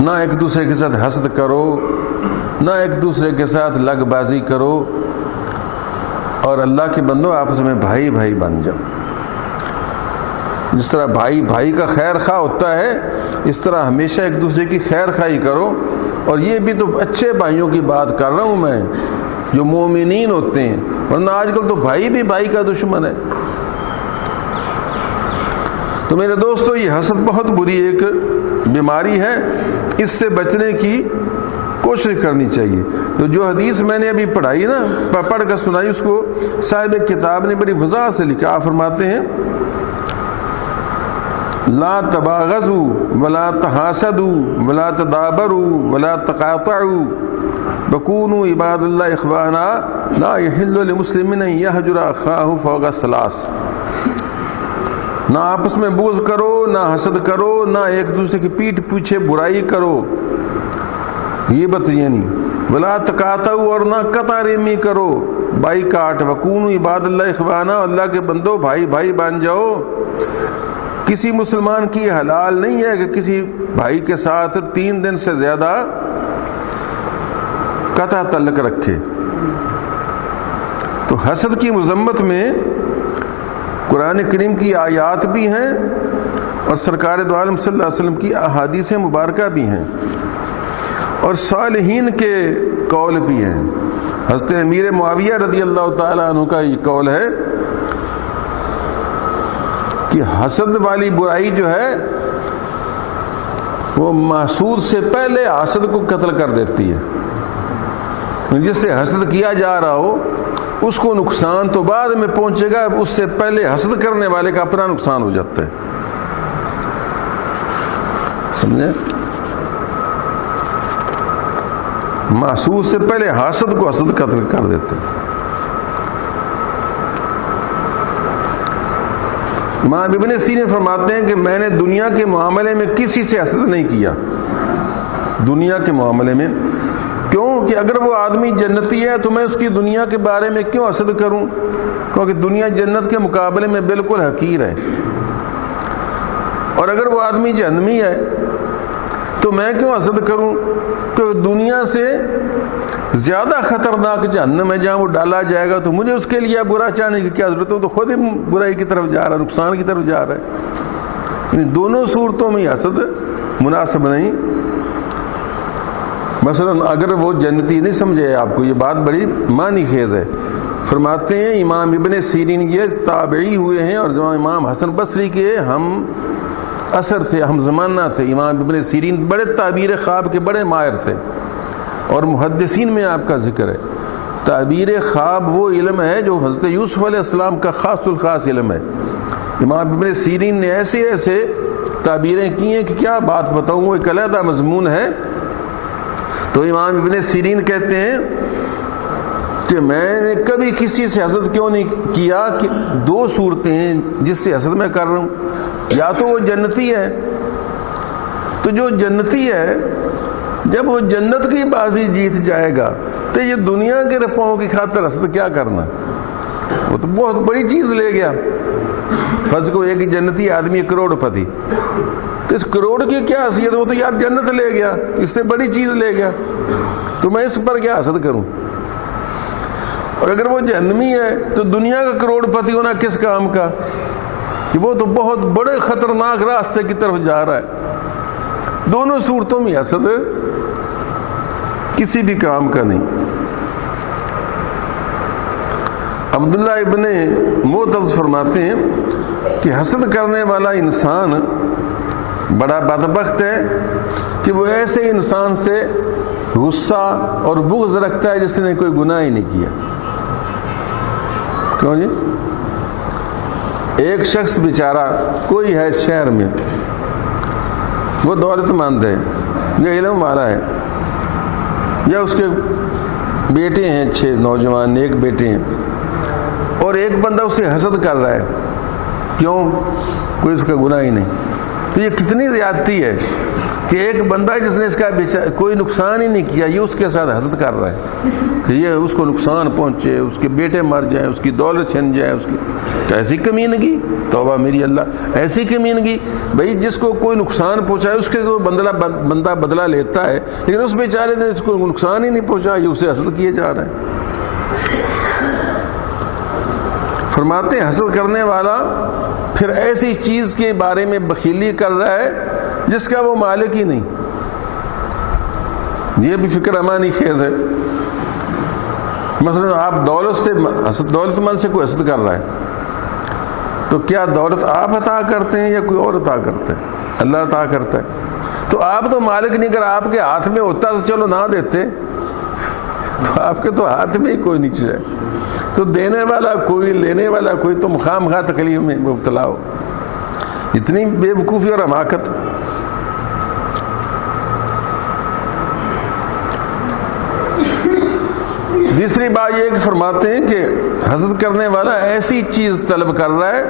نہ ایک دوسرے کے ساتھ حسد کرو، نہ ایک دوسرے کے ساتھ لگ بازی کرو، اور اللہ کے بندو آپس میں بھائی بن جاؤ. جس طرح بھائی کا خیر خواہ ہوتا ہے، اس طرح ہمیشہ ایک دوسرے کی خیر خواہی کرو. اور یہ بھی تو اچھے بھائیوں کی بات کر رہا ہوں میں، جو مومنین ہوتے ہیں، ورنہ آج کل تو بھائی بھی بھائی کا دشمن ہے. تو میرے دوستو، یہ حسد بہت بری ایک بیماری ہے، اس سے بچنے کی کوشش کرنی چاہیے. تو جو حدیث میں نے ابھی پڑھائی نا، پڑھ کر سنائی، اس کو صاحب کتاب نے بڑی وضاحت سے لکھا. آپ فرماتے ہیں لا تباغضوا ولا تحاسدوا ولا تدابروا ولا تقاطعوا وكونوا عباد اللہ اخوانا لا يحل لمسلم ان يهجر اخاه فوق ثلاث. نہ آپس میں بغض کرو، نہ حسد کرو، نہ ایک دوسرے کی پیٹھ پیچھے برائی کرو، یہ یعنی ولا تقاطعوا، اور نہ قطع رحمی کرو، بائی کاٹ. وکونوا عباد اللہ اخوانا، اللہ کے بندو بھائی بن جاؤ. کسی مسلمان کی حلال نہیں ہے کہ کسی بھائی کے ساتھ 3 دن سے زیادہ قطع تعلق رکھے. تو حسد کی مذمت میں قرآن کریم کی آیات بھی ہیں اور سرکار دو عالم صلی اللہ علیہ وسلم کی احادیث مبارکہ بھی ہیں، اور صالحین کے قول بھی ہیں. حضرت امیر معاویہ رضی اللہ تعالیٰ عنہ کا یہ قول ہے کہ حسد والی برائی جو ہے وہ محسود سے پہلے حسد کو قتل کر دیتی ہے. جس سے حسد کیا جا رہا ہو اس کو نقصان تو بعد میں پہنچے گا، اس سے پہلے حسد کرنے والے کا اپنا نقصان ہو جاتا ہے. سمجھے؟ محسود سے پہلے حسد کو حسد قتل کر دیتے. امام ابن سیرین فرماتے ہیں کہ میں نے دنیا کے معاملے میں کسی سے حسد نہیں کیا، دنیا کے معاملے میں. کیوں کہ اگر وہ آدمی جنتی ہے تو میں اس کی دنیا کے بارے میں کیوں حسد کروں، کیونکہ دنیا جنت کے مقابلے میں بالکل حقیر ہے. اور اگر وہ آدمی جہنمی ہے تو میں کیوں حسد کروں، کیونکہ دنیا سے زیادہ خطرناک جہنم ہے جہاں وہ ڈالا جائے گا. تو مجھے اس کے لیے برا چاہنے کی کیا ضرورت ہے، تو خود ہی برائی کی طرف جا رہا ہے، نقصان کی طرف جا رہا ہے. یعنی دونوں صورتوں میں حسد مناسب نہیں. مثلا اگر وہ جنتی نہیں سمجھے، آپ کو یہ بات بڑی معنی خیز ہے، فرماتے ہیں امام ابن سیرین یہ تابعی ہوئے ہیں اور امام حسن بصری کے ہم اثر تھے، ہم زمانہ تھے۔ امام ابن سیرین بڑے تعبیر خواب کے بڑے ماہر تھے، اور محدثین میں آپ کا ذکر ہے۔ تعبیر خواب وہ علم ہے جو حضرت یوسف علیہ السلام کا خاص الخاص علم ہے۔ امام ابن سیرین نے ایسے ایسے تعبیریں کی ہیں کہ کیا بات بتاؤں، وہ ایک علیحدہ مضمون ہے۔ تو امام ابن سیرین کہتے ہیں کہ میں نے کبھی کسی سے حسد کیوں نہیں کیا کہ دو صورتیں ہیں جس سے حسد میں کر رہا ہوں، یا تو وہ جنتی ہے، تو جو جنتی ہے جب وہ جنت کی بازی جیت جائے گا تو یہ دنیا کے رپاؤں کی خاطر حسد کیا کرنا، وہ تو بہت بڑی چیز لے گیا۔ فرض کو ایک جنتی آدمی کروڑ پتی، تو اس کروڑ کی کیا حیثیت، وہ تو یار جنت لے گیا، اس سے بڑی چیز لے گیا، تو میں اس پر کیا حسد کروں۔ اور اگر وہ جہنمی ہے تو دنیا کا کروڑ پتی ہونا کس کام کا، کہ وہ تو بہت بڑے خطرناک راستے کی طرف جا رہا ہے۔ دونوں صورتوں میں حسد کسی بھی کام کا نہیں۔ عبداللہ ابن معتز فرماتے ہیں کہ حسد کرنے والا انسان بڑا بدبخت ہے کہ وہ ایسے انسان سے غصہ اور بغض رکھتا ہے جس نے کوئی گناہ ہی نہیں کیا۔ کیوں جی؟ ایک شخص بیچارہ کوئی ہے شہر میں، وہ دولت مند ہے یا علم والا ہے، یا اس کے بیٹے ہیں 6 نوجوان، ایک بیٹے ہیں، اور ایک بندہ اسے حسد کر رہا ہے، کیوں؟ کوئی اس کا گناہ ہی نہیں۔ تو یہ کتنی زیادتی ہے کہ ایک بندہ جس نے اس کا کوئی نقصان ہی نہیں کیا، یہ اس کے ساتھ حسد کر رہا ہے کہ یہ اس کو نقصان پہنچے، اس کے بیٹے مر جائیں، اس کی دولت چھن جائے، اس کی ایسی کمینگی، توبہ میری اللہ، ایسی کمینگی۔ بھائی جس کو کوئی نقصان پہنچا ہے اس کے وہ بندہ بدلہ لیتا ہے، لیکن اس بیچارے نے اس کو نقصان ہی نہیں پہنچا، یہ اسے حسد کیے جا رہا ہے۔ فرماتے ہیں حسد کرنے والا پھر ایسی چیز کے بارے میں بخیلی کر رہا ہے جس کا وہ مالک ہی نہیں۔ یہ بھی فکر امانی خیز ہے۔ مثلا آپ دولت مند سے کوئی حسد کر رہا ہے، تو کیا دولت آپ عطا کرتے ہیں یا کوئی اور عطا کرتا ہے؟ اللہ عطا کرتا ہے۔ تو آپ تو مالک نہیں، اگر آپ کے ہاتھ میں ہوتا تو چلو نہ دیتے، تو آپ کے تو ہاتھ میں ہی کوئی نہیں ہے، تو دینے والا کوئی، لینے والا کوئی، تو خام خواہ تکلیف میں مبتلا ہو۔ اتنی بے وقوفی اور حماقت۔ دوسری بات یہ کہ فرماتے ہیں کہ حسد کرنے والا ایسی چیز طلب کر رہا ہے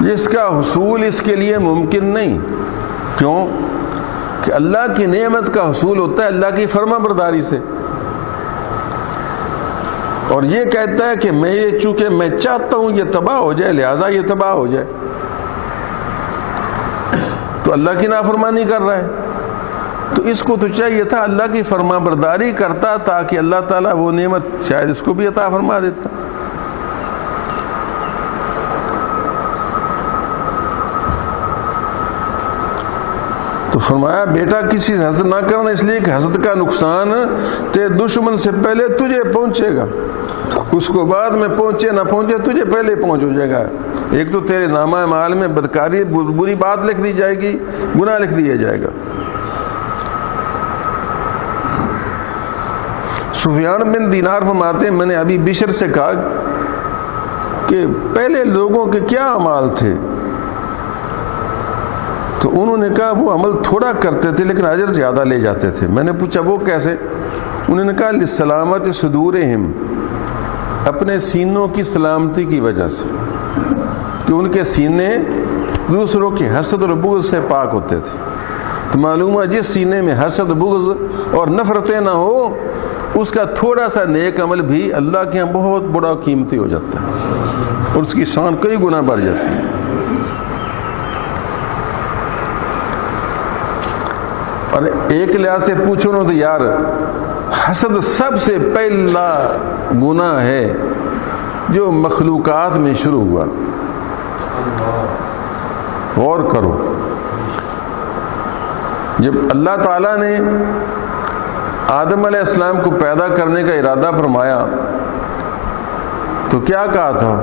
جس کا حصول اس کے لیے ممکن نہیں۔ کیوں؟ کہ اللہ کی نعمت کا حصول ہوتا ہے اللہ کی فرما برداری سے، اور یہ کہتا ہے کہ میں یہ چونکہ میں چاہتا ہوں یہ تباہ ہو جائے لہٰذا یہ تباہ ہو جائے، تو اللہ کی نافرمانی کر رہا ہے۔ تو اس کو تو چاہیے تھا اللہ کی فرما برداری کرتا تاکہ اللہ تعالیٰ وہ نعمت شاید اس کو بھی عطا فرما دیتا۔ تو فرمایا بیٹا کسی سے حسد نہ کرنا، اس لیے کہ حسد کا نقصان تیرے دشمن سے پہلے تجھے پہنچے گا، اس کو بعد میں پہنچے نہ پہنچے تجھے پہلے پہنچ ہو جائے گا۔ ایک تو تیرے نامہ اعمال میں بدکاری، بری بات لکھ دی جائے گی، گناہ لکھ دیا جائے گا۔ سفیان بن دینار فرماتے ہیں میں نے ابھی بشر سے کہا کہ پہلے لوگوں کے کیا اعمال تھے، تو انہوں نے کہا وہ عمل تھوڑا کرتے تھے لیکن اجر زیادہ لے جاتے تھے۔ میں نے پوچھا وہ کیسے؟ انہوں نے کہا لسلامت صدورہم، اپنے سینوں کی سلامتی کی وجہ سے، کہ ان کے سینے دوسروں کی حسد اور بغض سے پاک ہوتے تھے۔ تو معلوم ہوا جس سینے میں حسد، بغض اور نفرتیں نہ ہو، اس کا تھوڑا سا نیک عمل بھی اللہ کے ہاں بہت بڑا قیمتی ہو جاتا ہے، اور اس کی شان کئی گنا بڑھ جاتی ہے۔ اور ایک لحاظ سے پوچھو نا تو یار حسد سب سے پہلا گناہ ہے جو مخلوقات میں شروع ہوا۔ غور کرو، جب اللہ تعالیٰ نے آدم علیہ السلام کو پیدا کرنے کا ارادہ فرمایا تو کیا کہا تھا؟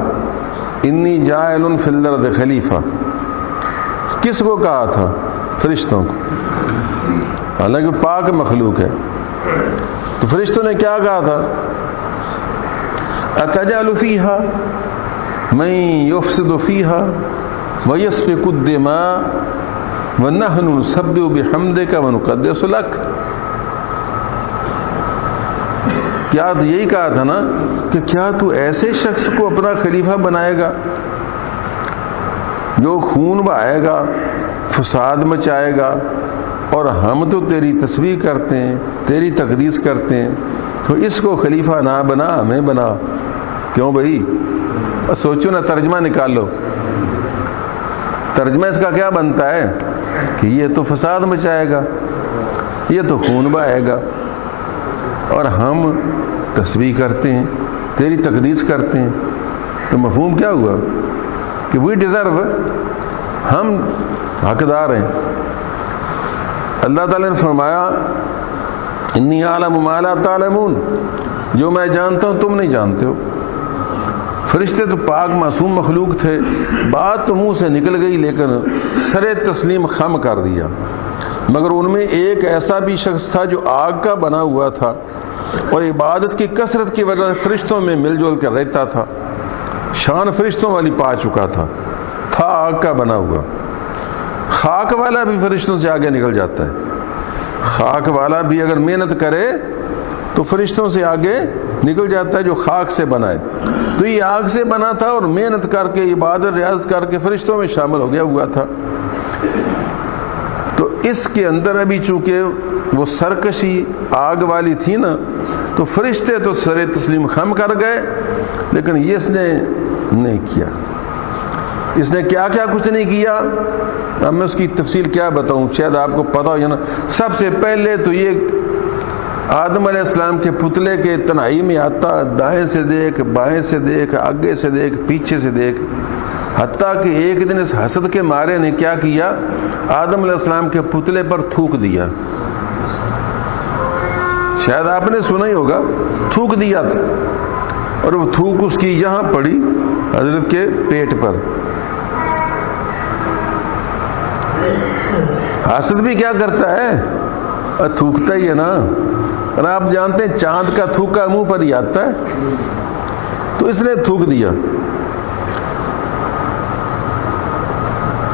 انی جاعل فی الارض خلیفہ. کس کو کہا تھا؟ فرشتوں کو، حالانکہ پاک مخلوق ہے. تو فرشتوں نے کیا کہا تھا؟ اتجعل فیہا من یفسد فیہا ویسفک الدماء ونحن نسبح بحمدک ونقدس لک. کیا تو یہی کہا تھا نا کہ کیا تو ایسے شخص کو اپنا خلیفہ بنائے گا جو خون بہائے گا، فساد مچائے گا، اور ہم تو تیری تسبیح کرتے ہیں، تیری تقدیس کرتے ہیں، تو اس کو خلیفہ نہ بنا، ہمیں بنا. کیوں بھائی؟ سوچو نا، ترجمہ نکال لو. ترجمہ اس کا کیا بنتا ہے کہ یہ تو فساد مچائے گا، یہ تو خون بہائے گا، اور ہم تسبیح کرتے ہیں، تیری تقدیس کرتے ہیں. تو مفہوم کیا ہوا کہ وی ڈیزرو، ہم حقدار ہیں. اللہ تعالیٰ نے فرمایا انی اعلم ما لا تعلمون، جو میں جانتا ہوں تم نہیں جانتے ہو. فرشتے تو پاک معصوم مخلوق تھے، بات تو منہ سے نکل گئی لیکن سر تسلیم خم کر دیا. مگر ان میں ایک ایسا بھی شخص تھا جو آگ کا بنا ہوا تھا، اور عبادت کی کثرت کی وجہ سے فرشتوں میں مل جل کر رہتا تھا. شان فرشتوں والی پا چکا تھا آگ کا بنا ہوا. خاک والا بھی فرشتوں سے آگے نکل جاتا ہے. خاک والا بھی اگر محنت کرے تو فرشتوں سے آگے نکل جاتا ہے، جو خاک سے بنا ہے. تو یہ آگ سے بنا تھا اور محنت کر کے عبادت ریاضت کر کے فرشتوں میں شامل ہو گیا ہوا تھا. تو اس کے اندر ابھی چونکہ وہ سرکشی آگ والی تھی نا، تو فرشتے تو سر تسلیم خم کر گئے، لیکن یہ اس نے نہیں کیا. اس نے کیا کیا کچھ نہیں کیا. اب میں اس کی تفصیل کیا بتاؤں، شاید آپ کو پتہ ہو یا نا. سب سے پہلے تو یہ آدم علیہ السلام کے پتلے کے تنہائی میں آتا، دائیں سے دیکھ، بائیں سے دیکھ، آگے سے دیکھ، پیچھے سے دیکھ، حتیٰ کہ ایک دن اس حسد کے مارے نے کیا کیا، آدم علیہ السلام کے پتلے پر تھوک دیا. شاید آپ نے سنا ہی ہوگا، تھوک دیا تھا، اور وہ تھوک اس کی یہاں پڑی حضرت کے پیٹ پر. حاسد بھی کیا کرتا ہے، اور تھوکتا ہی ہے نا. اور آپ جانتے ہیں چاند کا تھوکا منہ پر ہی آتا ہے. تو اس نے تھوک دیا.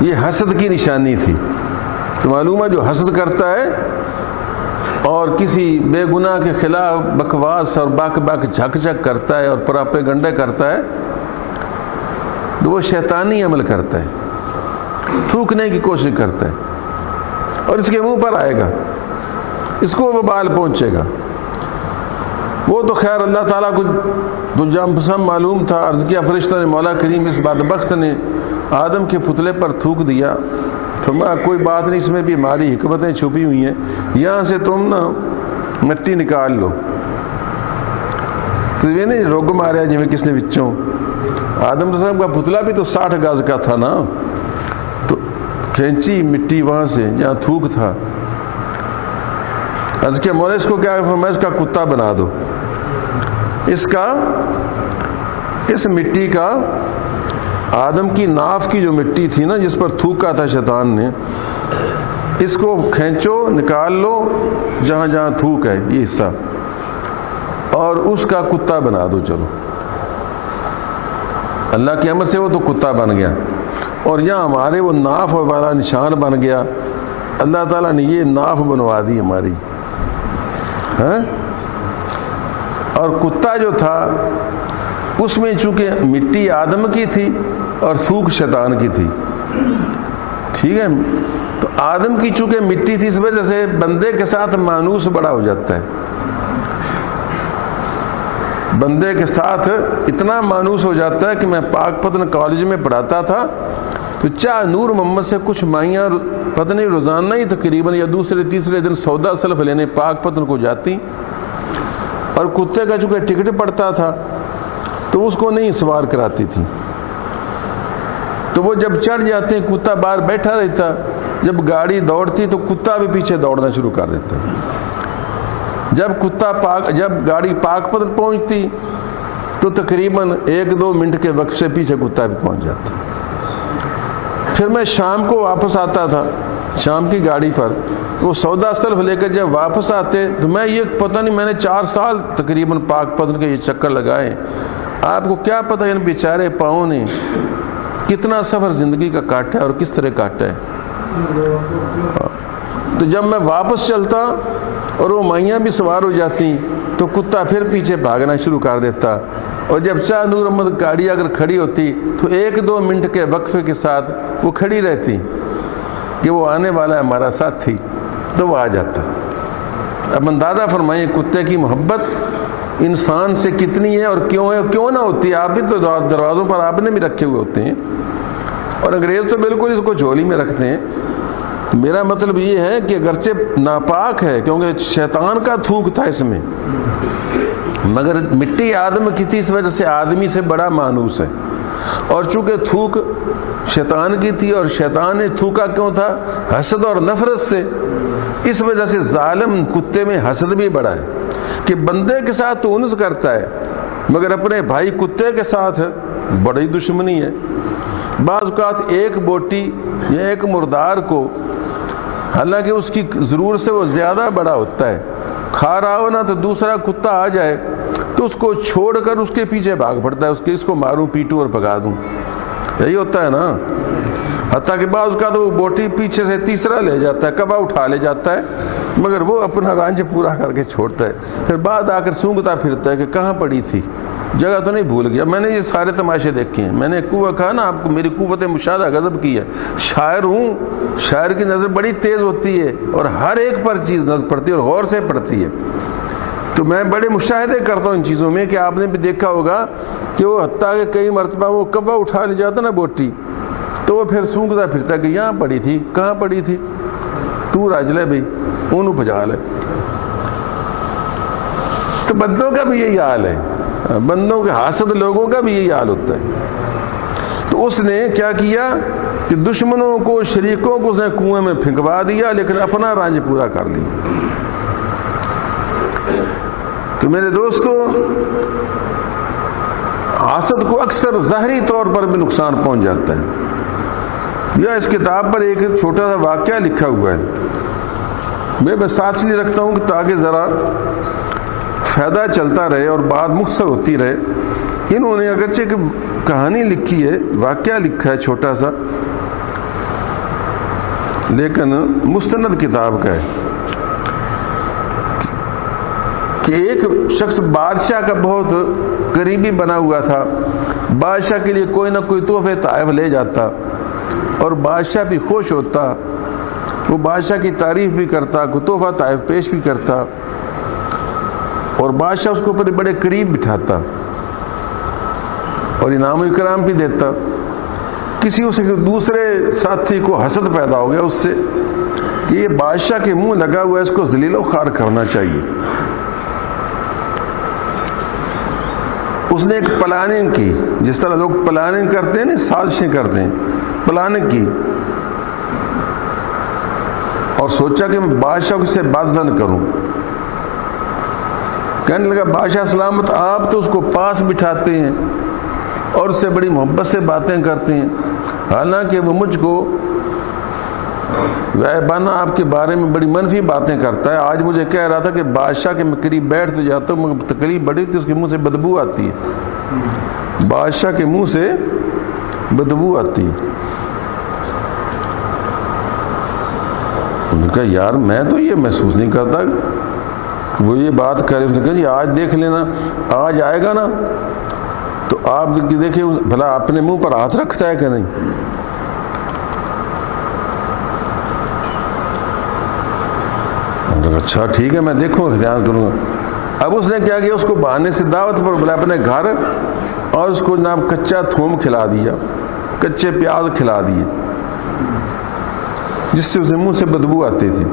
یہ حسد کی نشانی تھی. تو معلوم ہے جو حسد کرتا ہے اور کسی بے گناہ کے خلاف بکواس اور باک جھک جھک کرتا ہے اور پراپیگنڈا کرتا ہے، تو وہ شیطانی عمل کرتا ہے، تھوکنے کی کوشش کرتا ہے، اور اس کے منہ پر آئے گا، اس کو وبال پہنچے گا. وہ تو خیر اللہ تعالیٰ کو جو جام پسند معلوم تھا. عرض کیا فرشتہ نے مولا کریم اس بدبخت نے آدم کے پتلے پر تھوک دیا. فرمایا کوئی بات نہیں، اس میں بھی ہماری حکمتیں چھپی ہوئی ہیں، یہاں سے تم نا مٹی نکال لو. تو یہ نہیں روگ ماریا جی میں کس نے بچوں. آدم صاحب کا پتلا بھی تو 60 گز کا تھا نا. تو کھینچی مٹی وہاں سے جہاں تھوک تھا. عرض کیا مولا اس کو کیا فرمایا، اس کا کتا بنا دو. اس مٹی کا، آدم کی ناف کی جو مٹی تھی نا جس پر تھوکا تھا شیطان نے، اس کو کھینچو، نکال لو جہاں جہاں تھوک ہے یہ حصہ، اور اس کا کتا بنا دو. چلو اللہ کے امر سے وہ تو کتا بن گیا، اور یہاں ہمارے وہ ناف والا نشان بن گیا. اللہ تعالیٰ نے یہ ناف بنوا دی ہماری. اور کتا جو تھا اس میں چونکہ مٹی آدم کی تھی اور تھوک شیطان کی تھی، ٹھیک ہے. تو آدم کی چونکہ مٹی تھی اس وجہ سے بندے کے ساتھ مانوس بڑا ہو جاتا ہے. بندے کے ساتھ اتنا مانوس ہو جاتا ہے کہ میں پاک پتن کالج میں پڑھاتا تھا، تو چاہ نور محمد سے کچھ مائیاں پتنی روزانہ ہی تقریباً یا دوسرے تیسرے دن سودا سلف لینے پاک پتن کو جاتی، اور کتے کا چونکہ ٹکٹ پڑتا تھا تو اس کو نہیں سوار کراتی تھی. تو وہ جب چڑھ جاتے ہیں کتا باہر بیٹھا رہتا، جب گاڑی دوڑتی تو کتا بھی پیچھے دوڑنا شروع کر دیتا. جب گاڑی پاک پتن پہنچتی تو تقریباً 1-2 منٹ کے وقت سے پیچھے کتا بھی پہنچ جاتا. پھر میں شام کو واپس آتا تھا شام کی گاڑی پر, وہ سودا سلف لے کر جب واپس آتے تو میں یہ پتہ نہیں, میں نے 4 سال تقریباً پاک پتن کے یہ چکر لگائے. آپ کو کیا پتہ ان بیچارے پاؤں نے کتنا سفر زندگی کا کاٹا ہے اور کس طرح کاٹا ہے. تو جب میں واپس چلتا اور وہ مائیاں بھی سوار ہو جاتی تو کتا پھر پیچھے بھاگنا شروع کر دیتا, اور جب شاہ نور احمد گاڑی اگر کھڑی ہوتی تو 1-2 منٹ کے وقفے کے ساتھ وہ کھڑی رہتی کہ وہ آنے والا ہے ہمارا ساتھی, تو وہ آ جاتا. اب اندازہ فرمائیں کتے کی محبت انسان سے کتنی ہے اور کیوں نہ ہوتی ہے. آپ بھی تو دروازوں پر آپ نے بھی رکھے ہوئے ہوتے ہیں, اور انگریز تو بالکل اس کو جھولی میں رکھتے ہیں. میرا مطلب یہ ہے کہ اگرچہ ناپاک ہے کیونکہ شیطان کا تھوک تھا اس میں, مگر مٹی آدم کی تھی, اس وجہ سے آدمی سے بڑا مانوس ہے. اور چونکہ تھوک شیطان کی تھی اور شیطان نے تھوکا کیوں تھا؟ حسد اور نفرت سے. اس وجہ سے ظالم کتے میں حسد بھی بڑا ہے کہ بندے کے ساتھ تو انس کرتا ہے مگر اپنے بھائی کتے کے ساتھ بڑی دشمنی ہے. بعض اوقات ایک بوٹی یا ایک مردار کو حالانکہ اس کی ضرورت سے وہ زیادہ بڑا ہوتا ہے, کھا رہا ہو نا تو دوسرا کتا آ جائے تو اس کو چھوڑ کر اس کے پیچھے بھاگ پڑتا ہے, اس کو ماروں پیٹوں اور بھگا دوں. یہی ہوتا ہے نا. حتیٰ کہ بعض اوقات وہ بوٹی پیچھے سے تیسرا لے جاتا ہے, کبا اٹھا لے جاتا ہے, مگر وہ اپنا رانجھ پورا کر کے چھوڑتا ہے. پھر بعد آ کر سونگتا پھرتا ہے کہ کہاں پڑی تھی, جگہ تو نہیں بھول گیا. میں نے یہ سارے تماشے دیکھے ہیں. میں نے کہا نا آپ کو میری قوت مشاہدہ غضب کی ہے. شاعر ہوں, شاعر کی نظر بڑی تیز ہوتی ہے اور ہر ایک پر چیز نظر پڑتی ہے اور غور سے پڑتی ہے. تو میں بڑے مشاہدے کرتا ہوں ان چیزوں میں کہ آپ نے بھی دیکھا ہوگا کہ وہ حتیٰ کہ کئی مرتبہ وہ کبا اٹھا لے جاتا نا بوٹی, تو وہ پھر سونگتا پھرتا کہ یہاں پڑی تھی, کہاں پڑی تھی, تو راج لے بھائی انہوں بجا لے. تو بندوں کا بھی یہی حال ہے, بندوں کے حاسد لوگوں کا بھی یہی حال ہوتا ہے. تو اس نے کیا کیا کہ دشمنوں کو, شریکوں کو اس نے کنویں میں پھینکوا دیا لیکن اپنا رانجھ پورا کر لیا. تو میرے دوستو, حاسد کو اکثر ظاہری طور پر بھی نقصان پہنچ جاتا ہے. یا اس کتاب پر ایک چھوٹا سا واقعہ لکھا ہوا ہے, میں بس ساتھ اس لیے رکھتا ہوں کہ تاکہ ذرا فائدہ چلتا رہے اور بات مختصر ہوتی رہے. انہوں نے اگرچہ کہ کہانی لکھی ہے, واقعہ لکھا ہے چھوٹا سا, لیکن مستند کتاب کا ہے کہ ایک شخص بادشاہ کا بہت قریبی بنا ہوا تھا. بادشاہ کے لیے کوئی نہ کوئی تحفے تحائف لے جاتا اور بادشاہ بھی خوش ہوتا, وہ بادشاہ کی تعریف بھی کرتا, کوئی تحفہ تحائف پیش بھی کرتا, اور بادشاہ اس کو اپنے بڑے قریب بٹھاتا اور انعام و اکرام بھی دیتا. کسی اس دوسرے ساتھی کو حسد پیدا ہو گیا اس سے کہ یہ بادشاہ کے منہ لگا ہوا ہے, اس کو ذلیل و خوار کرنا چاہیے. اس نے ایک پلاننگ کی, جس طرح لوگ پلاننگ کرتے ہیں نا, سازشیں کرتے ہیں, پلاننگ کی اور سوچا کہ میں بادشاہ سے بدظن کروں. کہنے لگا بادشاہ سلامت, آپ تو اس کو پاس بٹھاتے ہیں اور اس سے بڑی محبت سے باتیں کرتے ہیں, حالانکہ وہ مجھ کو غائبانہ آپ کے بارے میں بڑی منفی باتیں کرتا ہے. آج مجھے کہہ رہا تھا کہ بادشاہ کے میں قریب بیٹھ تو جاتا ہوں مگر تکلیف بڑی تھی, اس کے منہ سے بدبو آتی ہے, بادشاہ کے منہ سے بدبو آتی ہے. انہوں نے کہا یار میں تو یہ محسوس نہیں کرتا. وہ یہ بات کرے, اس نے کہا جی آج دیکھ لینا, آج آئے گا نا تو آپ دیکھیں بھلا اپنے منہ پر ہاتھ رکھتا ہے کہ نہیں. اچھا ٹھیک ہے, میں دیکھوں گا, دھیان کروں گا. اب اس نے کیا کیا, اس کو بہانے سے دعوت پر بلا اپنے گھر اور اس کو جناب کچا تھوم کھلا دیا, کچے پیاز کھلا دیے, جس سے اسے منہ سے بدبو آتی تھی.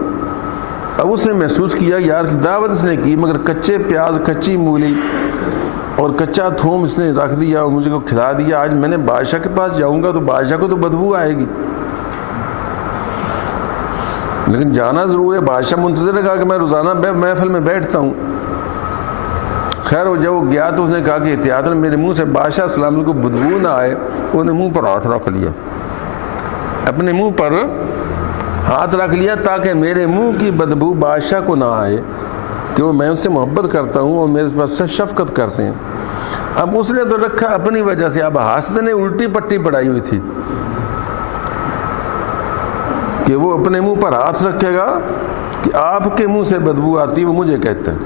اب اس نے محسوس کیا یار کی دعوت اس نے کی مگر کچے پیاز, کچی مولی اور کچا تھوم اس نے رکھ دیا اور مجھے کو کھلا دیا. آج میں نے بادشاہ کے پاس جاؤں گا تو بادشاہ کو تو بدبو آئے گی, لیکن جانا ضرور ہے. بادشاہ منتظر نے کہا کہ میں روزانہ محفل میں بیٹھتا ہوں. خیر وہ جب وہ گیا تو اس نے کہا کہ احتیاطاً میرے منہ سے بادشاہ سلامت کو بدبو نہ آئے. انہوں نے منہ پر ہاتھ رکھ لیا, اپنے منہ پر ہاتھ رکھ لیا تاکہ میرے منہ کی بدبو بادشاہ کو نہ آئے, کہ وہ میں ان سے محبت کرتا ہوں اور میرے پاس سے شفقت کرتے ہیں. اب اس نے تو رکھا اپنی وجہ سے. اب حاسد نے الٹی پٹی پڑھائی ہوئی تھی کہ وہ اپنے منہ پر ہاتھ رکھے گا کہ آپ کے منہ سے بدبو آتی ہے, وہ مجھے کہتا ہے.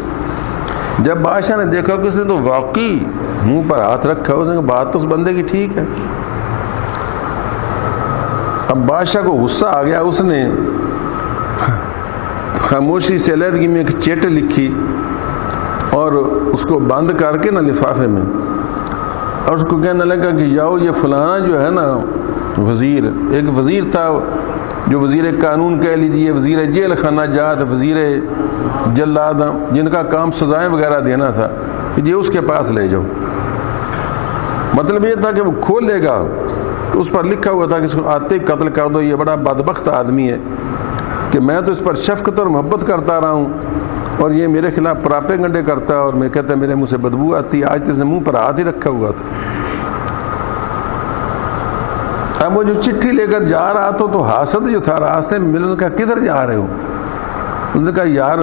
جب بادشاہ نے دیکھا کہ اس نے تو واقعی منہ پر ہاتھ رکھا, اس نے کہا بات تو اس بندے کی ٹھیک ہے. اب بادشاہ کو غصہ آ گیا. اس نے خاموشی سے علیحدگی میں ایک چٹ لکھی اور اس کو بند کر کے نا لفافے میں, اور اس کو کہنے لگا کہ جاؤ یہ فلانا جو ہے نا وزیر, ایک وزیر تھا جو وزیر قانون کہہ لیجیے, وزیر جیل خانہ جات, وزیر جلاد, جن کا کام سزائیں وغیرہ دینا تھا, کہ یہ اس کے پاس لے جاؤ. مطلب یہ تھا کہ وہ کھولے گا تو اس پر لکھا ہوا تھا کہ اس کو آتے ہی قتل کر دو, یہ بڑا بدبخت آدمی ہے کہ میں تو اس پر شفقت اور محبت کرتا رہا ہوں اور یہ میرے خلاف پراپیگنڈے کرتا ہے اور میں کہتا ہے میرے منہ سے بدبو آتی ہے. آج تو اس نے منہ پر ہاتھ ہی رکھا ہوا تھا. اب وہ جو چٹھی لے کر جا رہا تو حاسد جو تھا راستے میں ملنے کا, کدھر جا رہے ہو؟ انہوں نے کہا یار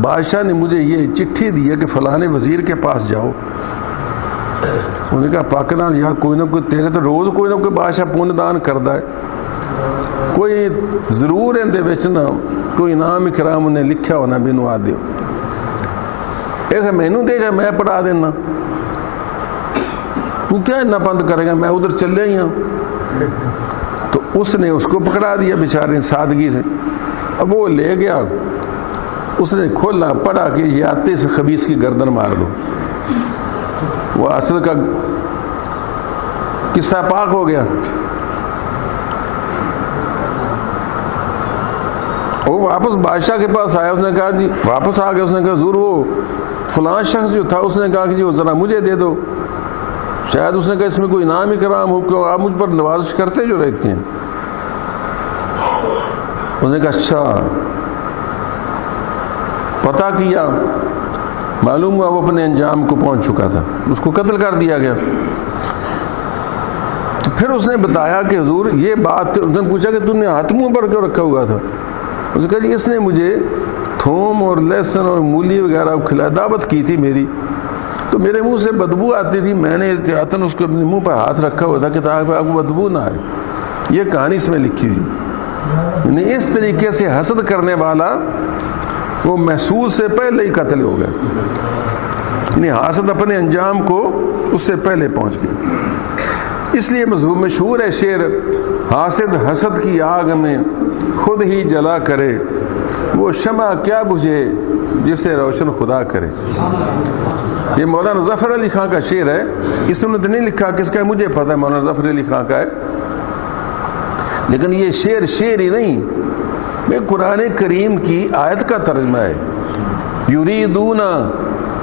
بادشاہ نے مجھے یہ چٹھی دی ہے کہ فلانے وزیر کے پاس جاؤ. انہوں نے کہا پاکستان یار کوئی نہ کوئی تیرے تو روز کوئی نہ کوئی بادشاہ پون دان کرتا ہے, کوئی ضرور اندے وچ نا کوئی انعام اکرام انہیں لکھا ہونا مینوں آ دیو, ایک مینوں دے گا میں پڑھا دینا, تو کیا اتنا بند کرے گا, میں ادھر چلے ہی ہوں. تو اس نے اس کو پکڑا دیا بیچارے سادگی سے. اب وہ لے گیا, اس نے کھولا پڑھا کہ یہ آتے سے خبیث کی گردن مار دو. وہ اصل کا قصہ پاک ہو گیا. وہ واپس بادشاہ کے پاس آیا, اس نے کہا جی واپس آ گیا. اس نے کہا ضرور وہ فلاں شخص جو تھا اس نے کہا کہ جی وہ ذرا مجھے دے دو. شاید اس نے کہا اس میں کوئی انعام اکرام ہو کہ آپ مجھ پر نوازش کرتے جو رہتے ہیں. اس نے کہا اچھا. پتہ کیا, معلوم ہوا وہ اپنے انجام کو پہنچ چکا تھا, اس کو قتل کر دیا گیا. تو پھر اس نے بتایا کہ حضور یہ بات, اس نے پوچھا کہ تم نے ہاتھ منہ پر کیوں رکھا ہوا تھا؟ اس نے کہا جی اس نے مجھے تھوم اور لہسن اور مولی وغیرہ کھلا دعوت کی تھی میری, تو میرے منہ سے بدبو آتی تھی, میں نے احتیاطاً اس کو اپنے منہ پر ہاتھ رکھا ہوا تھا کہ تاکہ آپ کو بدبو نہ آئے. یہ کہانی اس میں لکھی ہوئی. یعنی اس طریقے سے حسد کرنے والا وہ محسوس سے پہلے ہی قتل ہو گیا, یعنی حاسد اپنے انجام کو اس سے پہلے پہنچ گیا. اس لیے مشہور ہے شعر, حاسد حسد کی آگ میں خود ہی جلا کرے, وہ شمع کیا بجھے جسے روشن خدا کرے. یہ مولانا ظفر علی خان کا شعر ہے. اس نے تو نہیں لکھا, کس کا ہے مجھے پتہ ہے, مولانا ظفر علی خان کا ہے, لیکن یہ شعر ہی نہیں, یہ قرآن کریم کی آیت کا ترجمہ ہے. یریدون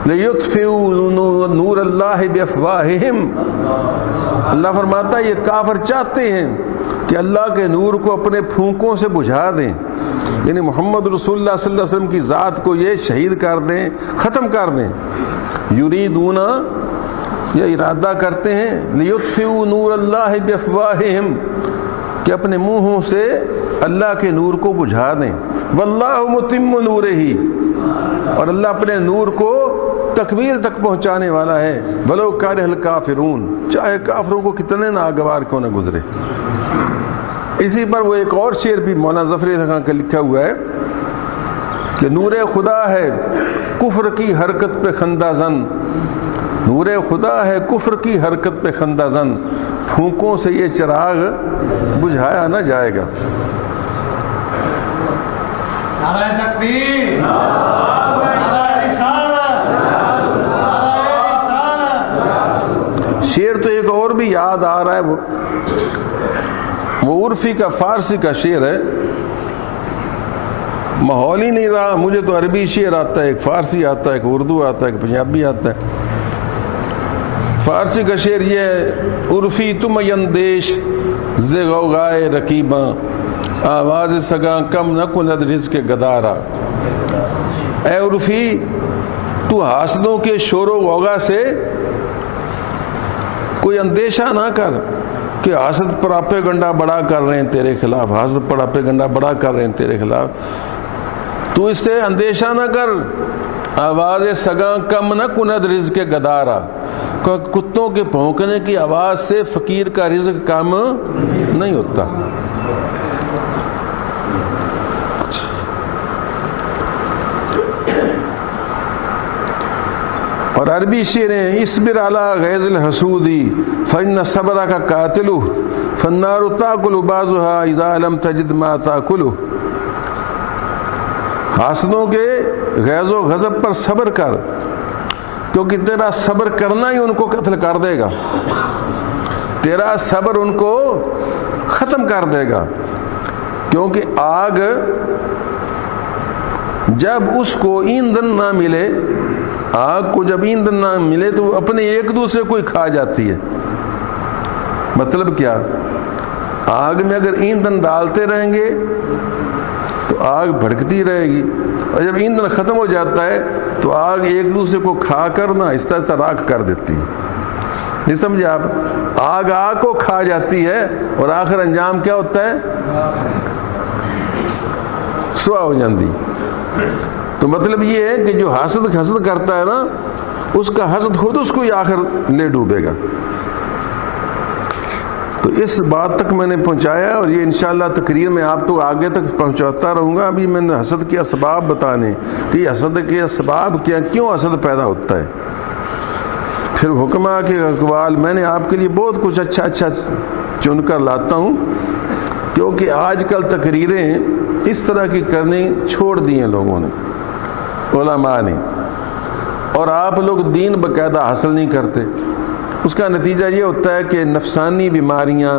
لیطفئوا نور اللہ بافواہہم. اللہ فرماتا ہے یہ کافر چاہتے ہیں کہ اللہ کے نور کو اپنے پھونکوں سے بجھا دیں, یعنی محمد رسول اللہ صلی اللہ علیہ وسلم کی ذات کو یہ شہید کر دیں, ختم کر دیں. یریدون یہ ارادہ کرتے ہیں, لیطفئوا نور اللہ بافواہہم, کہ اپنے منہوں سے اللہ کے نور کو بجھا دیں. واللہ متم نورہ, اور اللہ اپنے نور کو تکمیل تک پہنچانے والا ہے. ولو کرہ الکافرون, چاہے کافروں کو کتنے ناگوار کیوں نہ گزرے. اسی پر وہ ایک اور شعر بھی مولانا ظفر علی خان کا لکھا ہوا ہے کہ نور خدا ہے کفر کی حرکت پہ خندہ زن, نور خدا ہے کفر کی حرکت پہ خندہ زن, پھونکوں سے یہ چراغ بجھایا نہ جائے گا. نعرہ تکبیر, نعرہ رسالت, شعر تو ایک اور بھی یاد آ رہا ہے, وہ عرفی کا فارسی کا شعر ہے. ماحول ہی نہیں رہا, مجھے تو عربی شعر آتا ہے, ایک فارسی آتا ہے, ایک اردو آتا ہے, ایک پنجابی آتا ہے. فارسی کا شعر یہ ہے, عرفی تم اندیش ز غوغائے رقیباں, آواز سگاں کم نہ کند رزق گدارا. اے عرفی تو حاسدوں کے شور و غوغا سے کوئی اندیشہ نہ کر کہ حاسد پراپیگنڈا بڑا کر رہے ہیں تیرے خلاف، حاسد پراپیگنڈا بڑا کر رہے ہیں تیرے خلاف، تو اس سے اندیشہ نہ کر۔ آواز سگاں کم نہ کند رزق گدارا، کتوں کے بھونکنے کی آواز سے فقیر کا رزق کم نہیں ہوتا۔ اور عربی شعر ہیں، اصبر علی غیظ الحسودی فإن صبرک قاتلہ فالنار تاکل بعضها اذا لم تجد ما تاکلہ، حاسدوں کے غیظ و غضب پر صبر کر، کیونکہ تیرا صبر کرنا ہی ان کو قتل کر دے گا، تیرا صبر ان کو ختم کر دے گا۔ کیونکہ آگ جب اس کو ایندھن نہ ملے، آگ کو جب ایندھن نہ ملے تو وہ اپنے ایک دوسرے کو ہی کھا جاتی ہے۔ مطلب کیا؟ آگ میں اگر ایندھن ڈالتے رہیں گے تو آگ بھڑکتی رہے گی، اور جب ایندھن ختم ہو جاتا ہے تو آگ ایک دوسرے کو کھا کر نہ آہستہ آہستہ راکھ کر دیتی ہے۔ نہیں سمجھے آپ؟ آگ آگ کو کھا جاتی ہے اور آخر انجام کیا ہوتا ہے؟ سوا ہو جاتی۔ تو مطلب یہ ہے کہ جو حسد کرتا ہے نا، اس کا حسد خود اس کو ہی آخر لے ڈوبے گا۔ تو اس بات تک میں نے پہنچایا، اور یہ انشاءاللہ تقریر میں آپ تو آگے تک پہنچاتا رہوں گا۔ ابھی میں نے حسد کے اسباب بتانے کہ یہ حسد کے اسباب کیا، کیوں حسد پیدا ہوتا ہے، پھر حکماء کے اقوال۔ میں نے آپ کے لیے بہت کچھ اچھا چن کر لاتا ہوں، کیونکہ آج کل تقریریں اس طرح کی کرنی چھوڑ دی ہیں لوگوں نے، علماء نے، اور آپ لوگ دین باقاعدہ حاصل نہیں کرتے۔ اس کا نتیجہ یہ ہوتا ہے کہ نفسانی بیماریاں،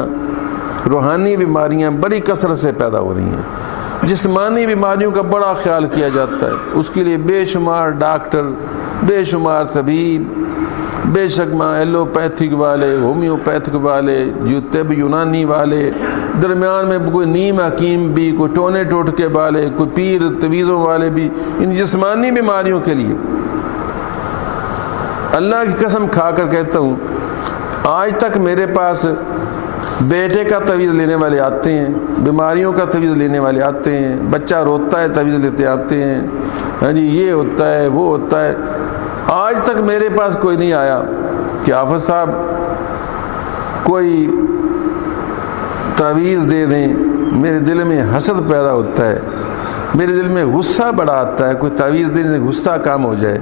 روحانی بیماریاں بڑی کثرت سے پیدا ہو رہی ہیں۔ جسمانی بیماریوں کا بڑا خیال کیا جاتا ہے، اس کے لیے بے شمار ڈاکٹر، بے شمار طبیب، بے شک ایلوپیتھک والے، ہومیوپیتھک والے، طب یونانی والے، درمیان میں کوئی نیم حکیم بھی، کوئی ٹونے ٹوٹکے والے، کوئی پیر تویزوں والے بھی، ان جسمانی بیماریوں کے لیے۔ اللہ کی قسم کھا کر کہتا ہوں، آج تک میرے پاس بیٹے کا تعویذ لینے والے آتے ہیں، بیماریوں کا تعویذ لینے والے آتے ہیں، بچہ روتا ہے تعویذ لیتے آتے ہیں، ہاں جی یہ ہوتا ہے وہ ہوتا ہے۔ آج تک میرے پاس کوئی نہیں آیا کہ حافظ صاحب کوئی تعویذ دے دیں۔ میرے دل میں حسد پیدا ہوتا ہے، میرے دل میں غصہ بڑا آتا ہے، کوئی تعویذ دینے سے غصہ کم ہو جائے،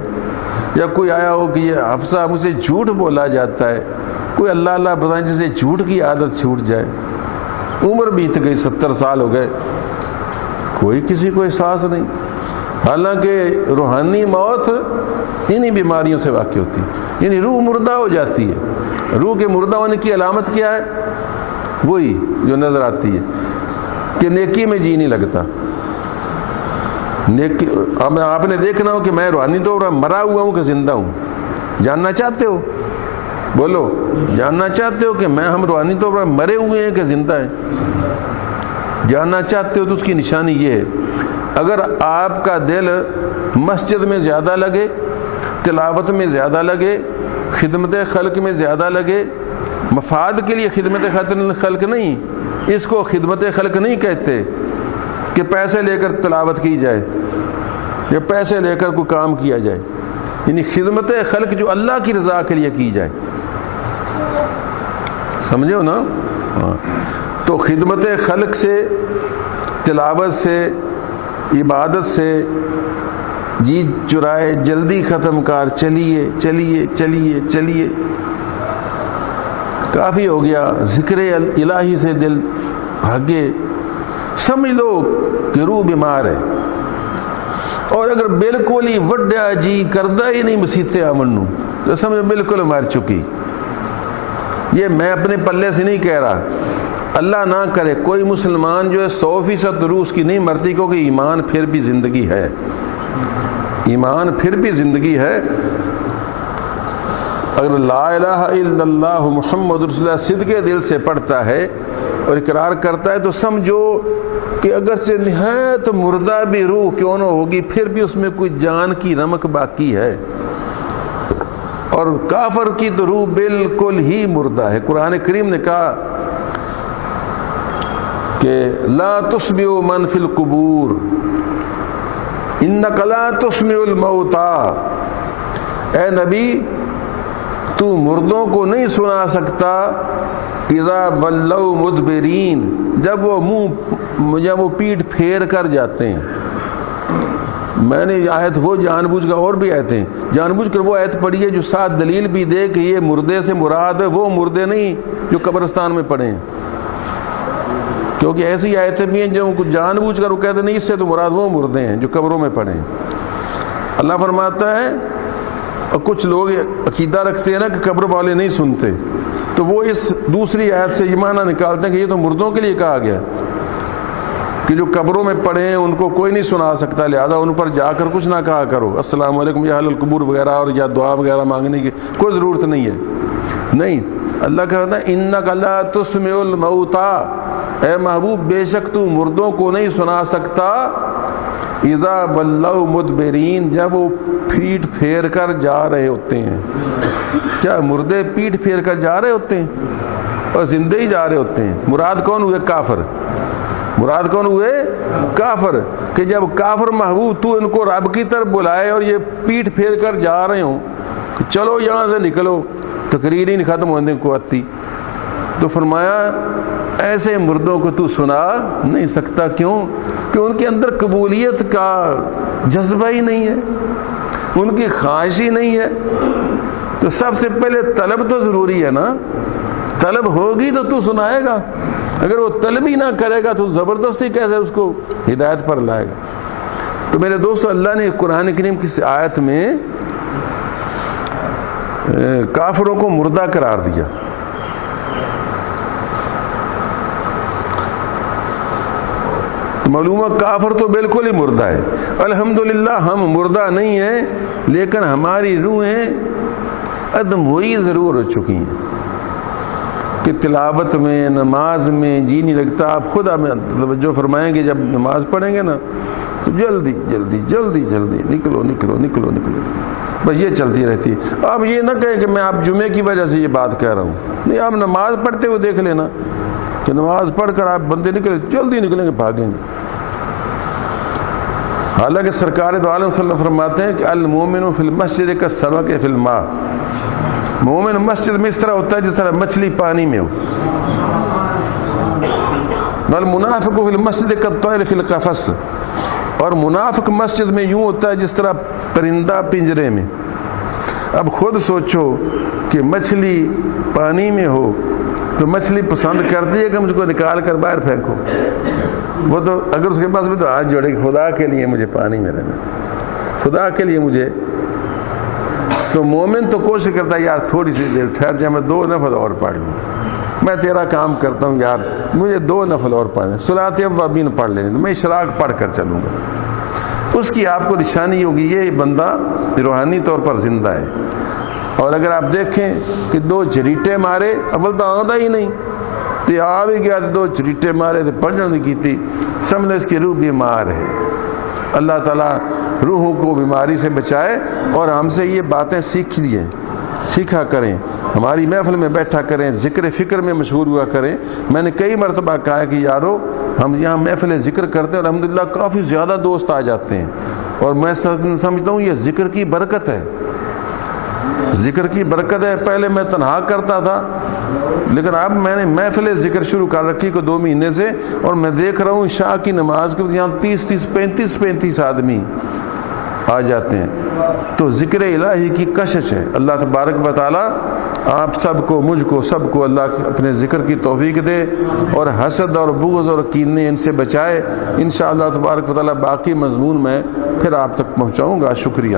یا کوئی آیا ہو کہ یہ حافظ صاحب مجھ سے جھوٹ بولا جاتا ہے، کوئی اللہ اللہ بتائیں جسے جھوٹ کی عادت چھوٹ جائے۔ عمر بیت گئی، 70 سال ہو گئے، کوئی کسی کو احساس نہیں۔ حالانکہ روحانی موت انہی بیماریوں سے واقع ہوتی ہے، یعنی روح مردہ ہو جاتی ہے۔ روح کے مردہ ہونے کی علامت کیا ہے؟ وہی جو نظر آتی ہے کہ نیکی میں جی نہیں لگتا۔ نیکی آپ نے دیکھنا ہو کہ میں روحانی طور پر مرا ہوا ہوں کہ زندہ ہوں، جاننا چاہتے ہو؟ بولو، جاننا چاہتے ہو کہ ہم روحانی طور پر مرے ہوئے ہیں کہ زندہ ہیں؟ جاننا چاہتے ہو تو اس کی نشانی یہ ہے، اگر آپ کا دل مسجد میں زیادہ لگے، تلاوت میں زیادہ لگے، خدمت خلق میں زیادہ لگے، مفاد کے لیے خدمت خلق نہیں، اس کو خدمت خلق نہیں کہتے کہ پیسے لے کر تلاوت کی جائے یا پیسے لے کر کوئی کام کیا جائے، یعنی خدمت خلق جو اللہ کی رضا کے لیے کی جائے، سمجھے ہو نا؟ تو خدمت خلق سے، تلاوت سے، عبادت سے جی چرائے، جلدی ختم کر، چلیے چلیے چلیے چلیے، کافی ہو گیا، ذکر الہی سے دل بھاگے، سمجھ لو کہ روح بیمار ہے۔ اور اگر بالکل ہی وڈا جی کردہ ہی نہیں مسیتے آمن تو سمجھ بالکل مر چکی۔ یہ میں اپنے پلے سے نہیں کہہ رہا، اللہ نہ کرے کوئی مسلمان جو ہے 100% روح اس کی نہیں مرتی، کیونکہ ایمان پھر بھی زندگی ہے، ایمان پھر بھی زندگی ہے۔ اگر لا الہ الا اللہ محمد رسول اللہ صدقے دل سے پڑھتا ہے اور اقرار کرتا ہے تو سمجھو کہ اگرچہ نہایت مردہ بھی روح کیوں نہ ہوگی پھر بھی اس میں کوئی جان کی رمق باقی ہے، اور کافر کی تو روح بالکل ہی مردہ ہے۔ قرآن کریم نے کہا کہ لا تسمع من فی القبور انک لا تسمع الموتى، اے نبی تو مردوں کو نہیں سنا سکتا اذا ولوا مدبرین، جب وہ پیٹھ پھیر کر جاتے ہیں۔ میں نے آیت وہ جان بوجھ کر، اور بھی آیتیں جان بوجھ کر وہ آیت پڑھی ہے جو ساتھ دلیل بھی دے کہ یہ مردے سے مراد ہے وہ مردے نہیں جو قبرستان میں پڑے ہیں، کیونکہ ایسی آیتیں بھی ہیں جو جان بوجھ کر وہ کہتے نہیں اس سے تو مراد وہ مردے ہیں جو قبروں میں پڑے ہیں۔ اللہ فرماتا ہے، اور کچھ لوگ عقیدہ رکھتے ہیں نا کہ قبر والے نہیں سنتے، تو وہ اس دوسری آیت سے یہ معنی نکالتے ہیں کہ یہ تو مردوں کے لیے کہا گیا کہ جو قبروں میں پڑے ہیں ان کو کوئی نہیں سنا سکتا، لہذا ان پر جا کر کچھ نہ کہا کرو، السلام علیکم یا اہل القبور وغیرہ، اور یا دعا وغیرہ مانگنے کی کوئی ضرورت نہیں ہے۔ نہیں، اللہ کہتا ہے انک لا تسمع الموتى، اے محبوب بے شک تو مردوں کو نہیں سنا سکتا اذا ولوا مدبرین، جب وہ پیٹھ پھیر کر جا رہے ہوتے ہیں۔ کیا مردے پیٹھ پھیر کر جا رہے ہوتے ہیں اور زندے ہی جا رہے ہوتے ہیں؟ مراد کون ہوئے؟ کافر۔ مراد کون ہوئے؟ کافر۔ کہ جب کافر محبوب تو ان کو رب کی طرف بلائے اور یہ پیٹھ پھیر کر جا رہے ہوں کہ چلو یہاں سے نکلو، تقریر ہی نہیں ختم ہونے کو آتی، تو فرمایا ایسے مردوں کو تو سنا نہیں سکتا۔ کیوں؟ کہ ان کے اندر قبولیت کا جذبہ ہی نہیں ہے، ان کی خواہش ہی نہیں ہے۔ تو سب سے پہلے طلب تو ضروری ہے نا، طلب ہوگی تو تو سنائے گا، اگر وہ طلب ہی نہ کرے گا تو زبردستی کیسے اس کو ہدایت پر لائے گا؟ تو میرے دوستو، اللہ نے قرآن کریم کی آیت میں کافروں کو مردہ قرار دیا۔ معلومہ کافر تو بالکل ہی مردہ ہے۔ الحمدللہ ہم مردہ نہیں ہیں، لیکن ہماری روحیں عدم ہوئی ضرور ہو چکی ہیں کہ تلاوت میں، نماز میں جی نہیں لگتا۔ آپ خود ہمیں توجہ فرمائیں گے، جب نماز پڑھیں گے نا تو جلدی جلدی جلدی جلدی نکلو نکلو نکلو نکلو، بس یہ چلتی رہتی ہے۔ آپ یہ نہ کہیں کہ میں آپ جمعے کی وجہ سے یہ بات کہہ رہا ہوں، نہیں، آپ نماز پڑھتے ہوئے دیکھ لینا کہ نماز پڑھ کر آپ بندے نکلے جلدی نکلیں گے، بھاگیں گے۔ حالانکہ سرکار دو عالم صلی اللہ علیہ وسلم فرماتے ہیں کہ المومن فی المسجد کالسمک فی الماء، مومن مسجد میں اس طرح ہوتا ہے جس طرح مچھلی پانی میں ہو، والمنافق فی المسجد کالطیر فی القفص، اور منافق مسجد میں یوں ہوتا ہے جس طرح پرندہ پنجرے میں۔ اب خود سوچو کہ مچھلی پانی میں ہو تو مچھلی پسند کرتی ہے کہ مجھ کو نکال کر باہر پھینکو؟ وہ تو اگر اس کے پاس بھی تو ہاتھ جوڑے گی، خدا کے لیے مجھے پانی میں رہنا، خدا کے لیے مجھے۔ تو مومن تو کوشش کرتا ہے یار تھوڑی سی دیر ٹھہر جائے، میں 2 نفل اور پڑھ لوں، میں تیرا کام کرتا ہوں یار، مجھے 2 نفل اور پڑھنے، صلاۃ اوابین پڑھ لینے، میں اشراق پڑھ کر چلوں گا۔ اس کی آپ کو نشانی ہوگی یہ بندہ روحانی طور پر زندہ ہے۔ اور اگر آپ دیکھیں کہ 2 جریٹے مارے، اول تو آدھا ہی نہیں تو آ بھی گیا، 2 جریٹے مارے تو پڑھنا نہیں کی تھی، سمجھ اس کی روح بیمار ہے۔ اللہ تعالیٰ روحوں کو بیماری سے بچائے، اور ہم سے یہ باتیں سیکھا کریں، ہماری محفل میں بیٹھا کریں، ذکر فکر میں مشہور ہوا کریں۔ میں نے کئی مرتبہ کہا کہ یارو ہم یہاں محفل ذکر کرتے ہیں، الحمدللہ کافی زیادہ دوست آ جاتے ہیں، اور میں سمجھتا ہوں یہ ذکر کی برکت ہے، ذکر کی برکت ہے۔ پہلے میں تنہا کرتا تھا، لیکن اب میں نے محفل ذکر شروع کر رکھی کو 2 مہینے سے، اور میں دیکھ رہا ہوں شاہ کی نماز کے یہاں 30 35 آدمی آ جاتے ہیں۔ تو ذکر الہی کی کشش ہے۔ اللہ تبارک و تعالیٰ آپ سب کو، مجھ کو، سب کو اللہ اپنے ذکر کی توفیق دے، اور حسد اور بغض اور کینے ان سے بچائے۔ انشاءاللہ تبارک و تعالیٰ باقی مضمون میں پھر آپ تک پہنچاؤں گا۔ شکریہ۔